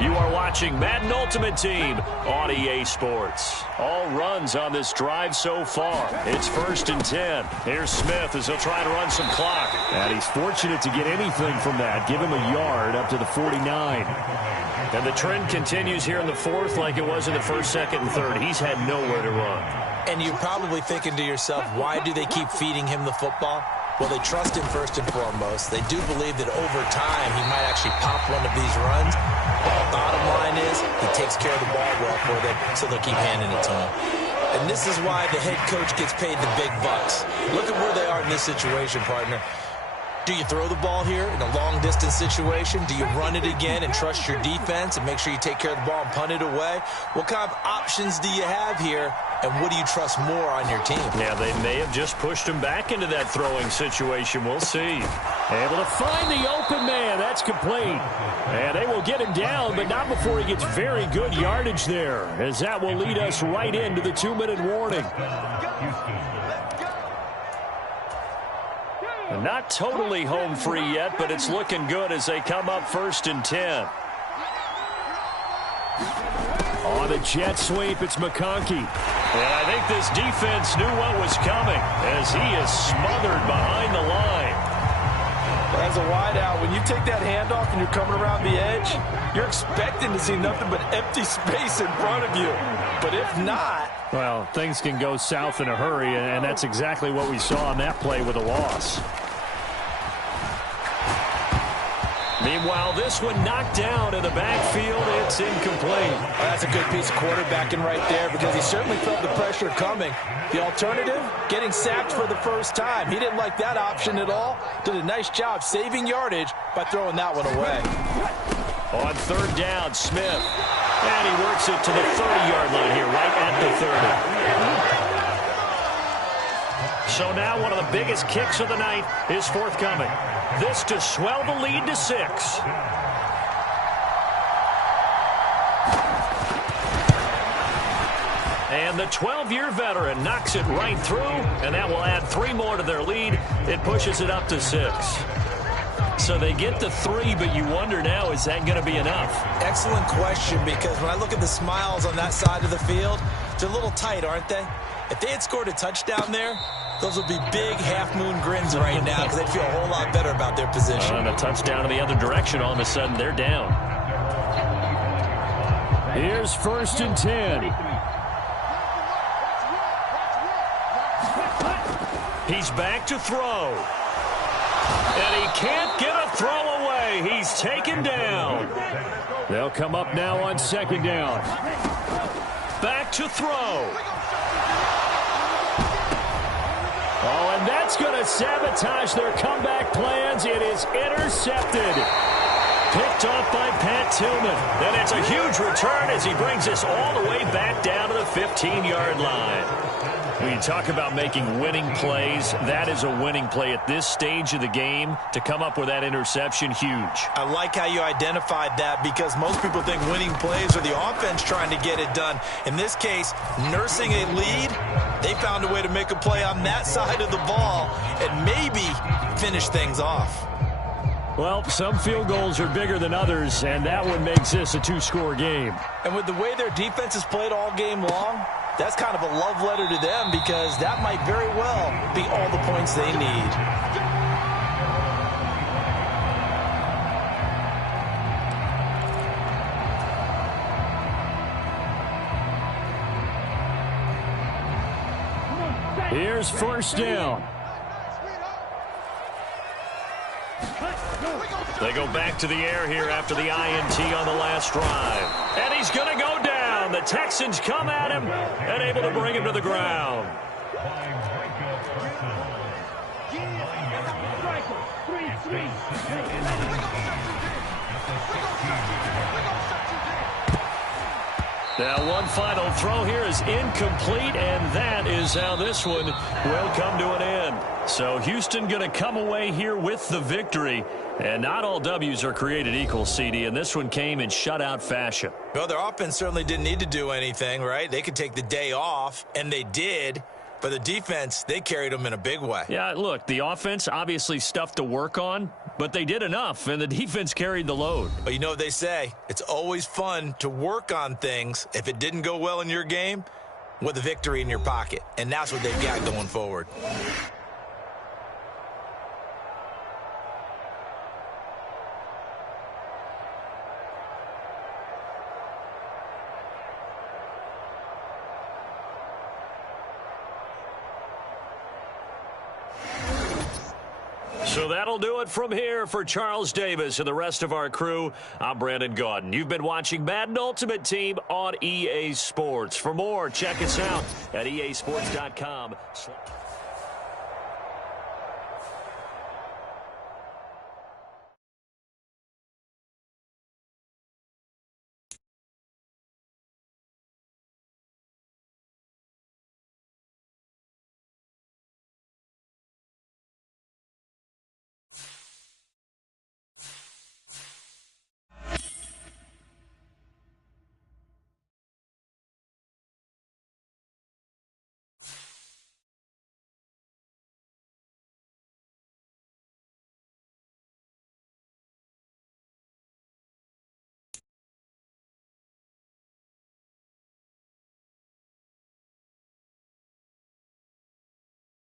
You are watching Madden Ultimate Team on EA Sports. All runs on this drive so far. It's 1st and 10. Here's Smith as he'll try to run some clock. And he's fortunate to get anything from that. Give him a yard up to the 49. And the trend continues here in the fourth like it was in the first, second, and third. He's had nowhere to run. And you're probably thinking to yourself, why do they keep feeding him the football? Well, they trust him first and foremost. They do believe that over time he might actually pop one of these runs. Bottom line is he takes care of the ball well for them, so they'll keep handing it to him. And this is why the head coach gets paid the big bucks. Look at where they are in this situation, partner. Do you throw the ball here in a long-distance situation? Do you run it again and trust your defense and make sure you take care of the ball and punt it away? What kind of options do you have here, and what do you trust more on your team? Yeah, they may have just pushed him back into that throwing situation. We'll see. Able to find the open man. That's complete. And they will get him down, but not before he gets very good yardage there, as that will lead us right into the 2-minute warning. Not totally home free yet, but it's looking good as they come up 1st and 10. On the jet sweep, it's McConkey. And I think this defense knew what was coming as he is smothered behind the line. As a wideout, when you take that handoff and you're coming around the edge, you're expecting to see nothing but empty space in front of you. But if not... Well, things can go south in a hurry, and that's exactly what we saw on that play with a loss. Meanwhile, this one knocked down in the backfield. It's incomplete. Oh, that's a good piece of quarterbacking right there because he certainly felt the pressure coming. The alternative, getting sacked for the first time. He didn't like that option at all. Did a nice job saving yardage by throwing that one away. On third down, Smith. And he works it to the 30-yard line here, right at the 30. So now one of the biggest kicks of the night is forthcoming. This to swell the lead to 6. And the 12-year veteran knocks it right through, and that will add 3 more to their lead. It pushes it up to 6. So they get the 3, but you wonder now, is that going to be enough? Excellent question, because when I look at the smiles on that side of the field, they're a little tight, aren't they? If they had scored a touchdown there, those would be big half-moon grins right now because they'd feel a whole lot better about their position. And a touchdown in the other direction, all of a sudden they're down. Here's 1st and 10. He's back to throw. And he can't get a throw away. He's taken down. They'll come up now on 2nd down. Back to throw. Oh, and that's going to sabotage their comeback plans. It is intercepted. Picked off by Pat Tillman. And it's a huge return as he brings us all the way back down to the 15-yard line. When you talk about making winning plays, that is a winning play at this stage of the game. To come up with that interception, huge. I like how you identified that, because most people think winning plays are the offense trying to get it done. In this case, nursing a lead, they found a way to make a play on that side of the ball and maybe finish things off. Well, some field goals are bigger than others, and that one makes this a two-score game. And with the way their defense has played all game long, that's kind of a love letter to them, because that might very well be all the points they need. Here's first down. They go back to the air here after the INT on the last drive. And he's going to go down. The Texans come at him and able to bring him to the ground. Now one final throw here is incomplete, and that is how this one will come to an end. So Houston going to come away here with the victory. And not all W's are created equal, CD, and this one came in shutout fashion. Well, their offense certainly didn't need to do anything, right? They could take the day off, and they did. But the defense, they carried them in a big way. Yeah, look, the offense, obviously stuff to work on, but they did enough, and the defense carried the load. But you know what they say, it's always fun to work on things. If it didn't go well in your game, with a victory in your pocket. And that's what they've got going forward. So that'll do it from here for Charles Davis and the rest of our crew. I'm Brandon Gaudin. You've been watching Madden Ultimate Team on EA Sports. For more, check us out at easports.com.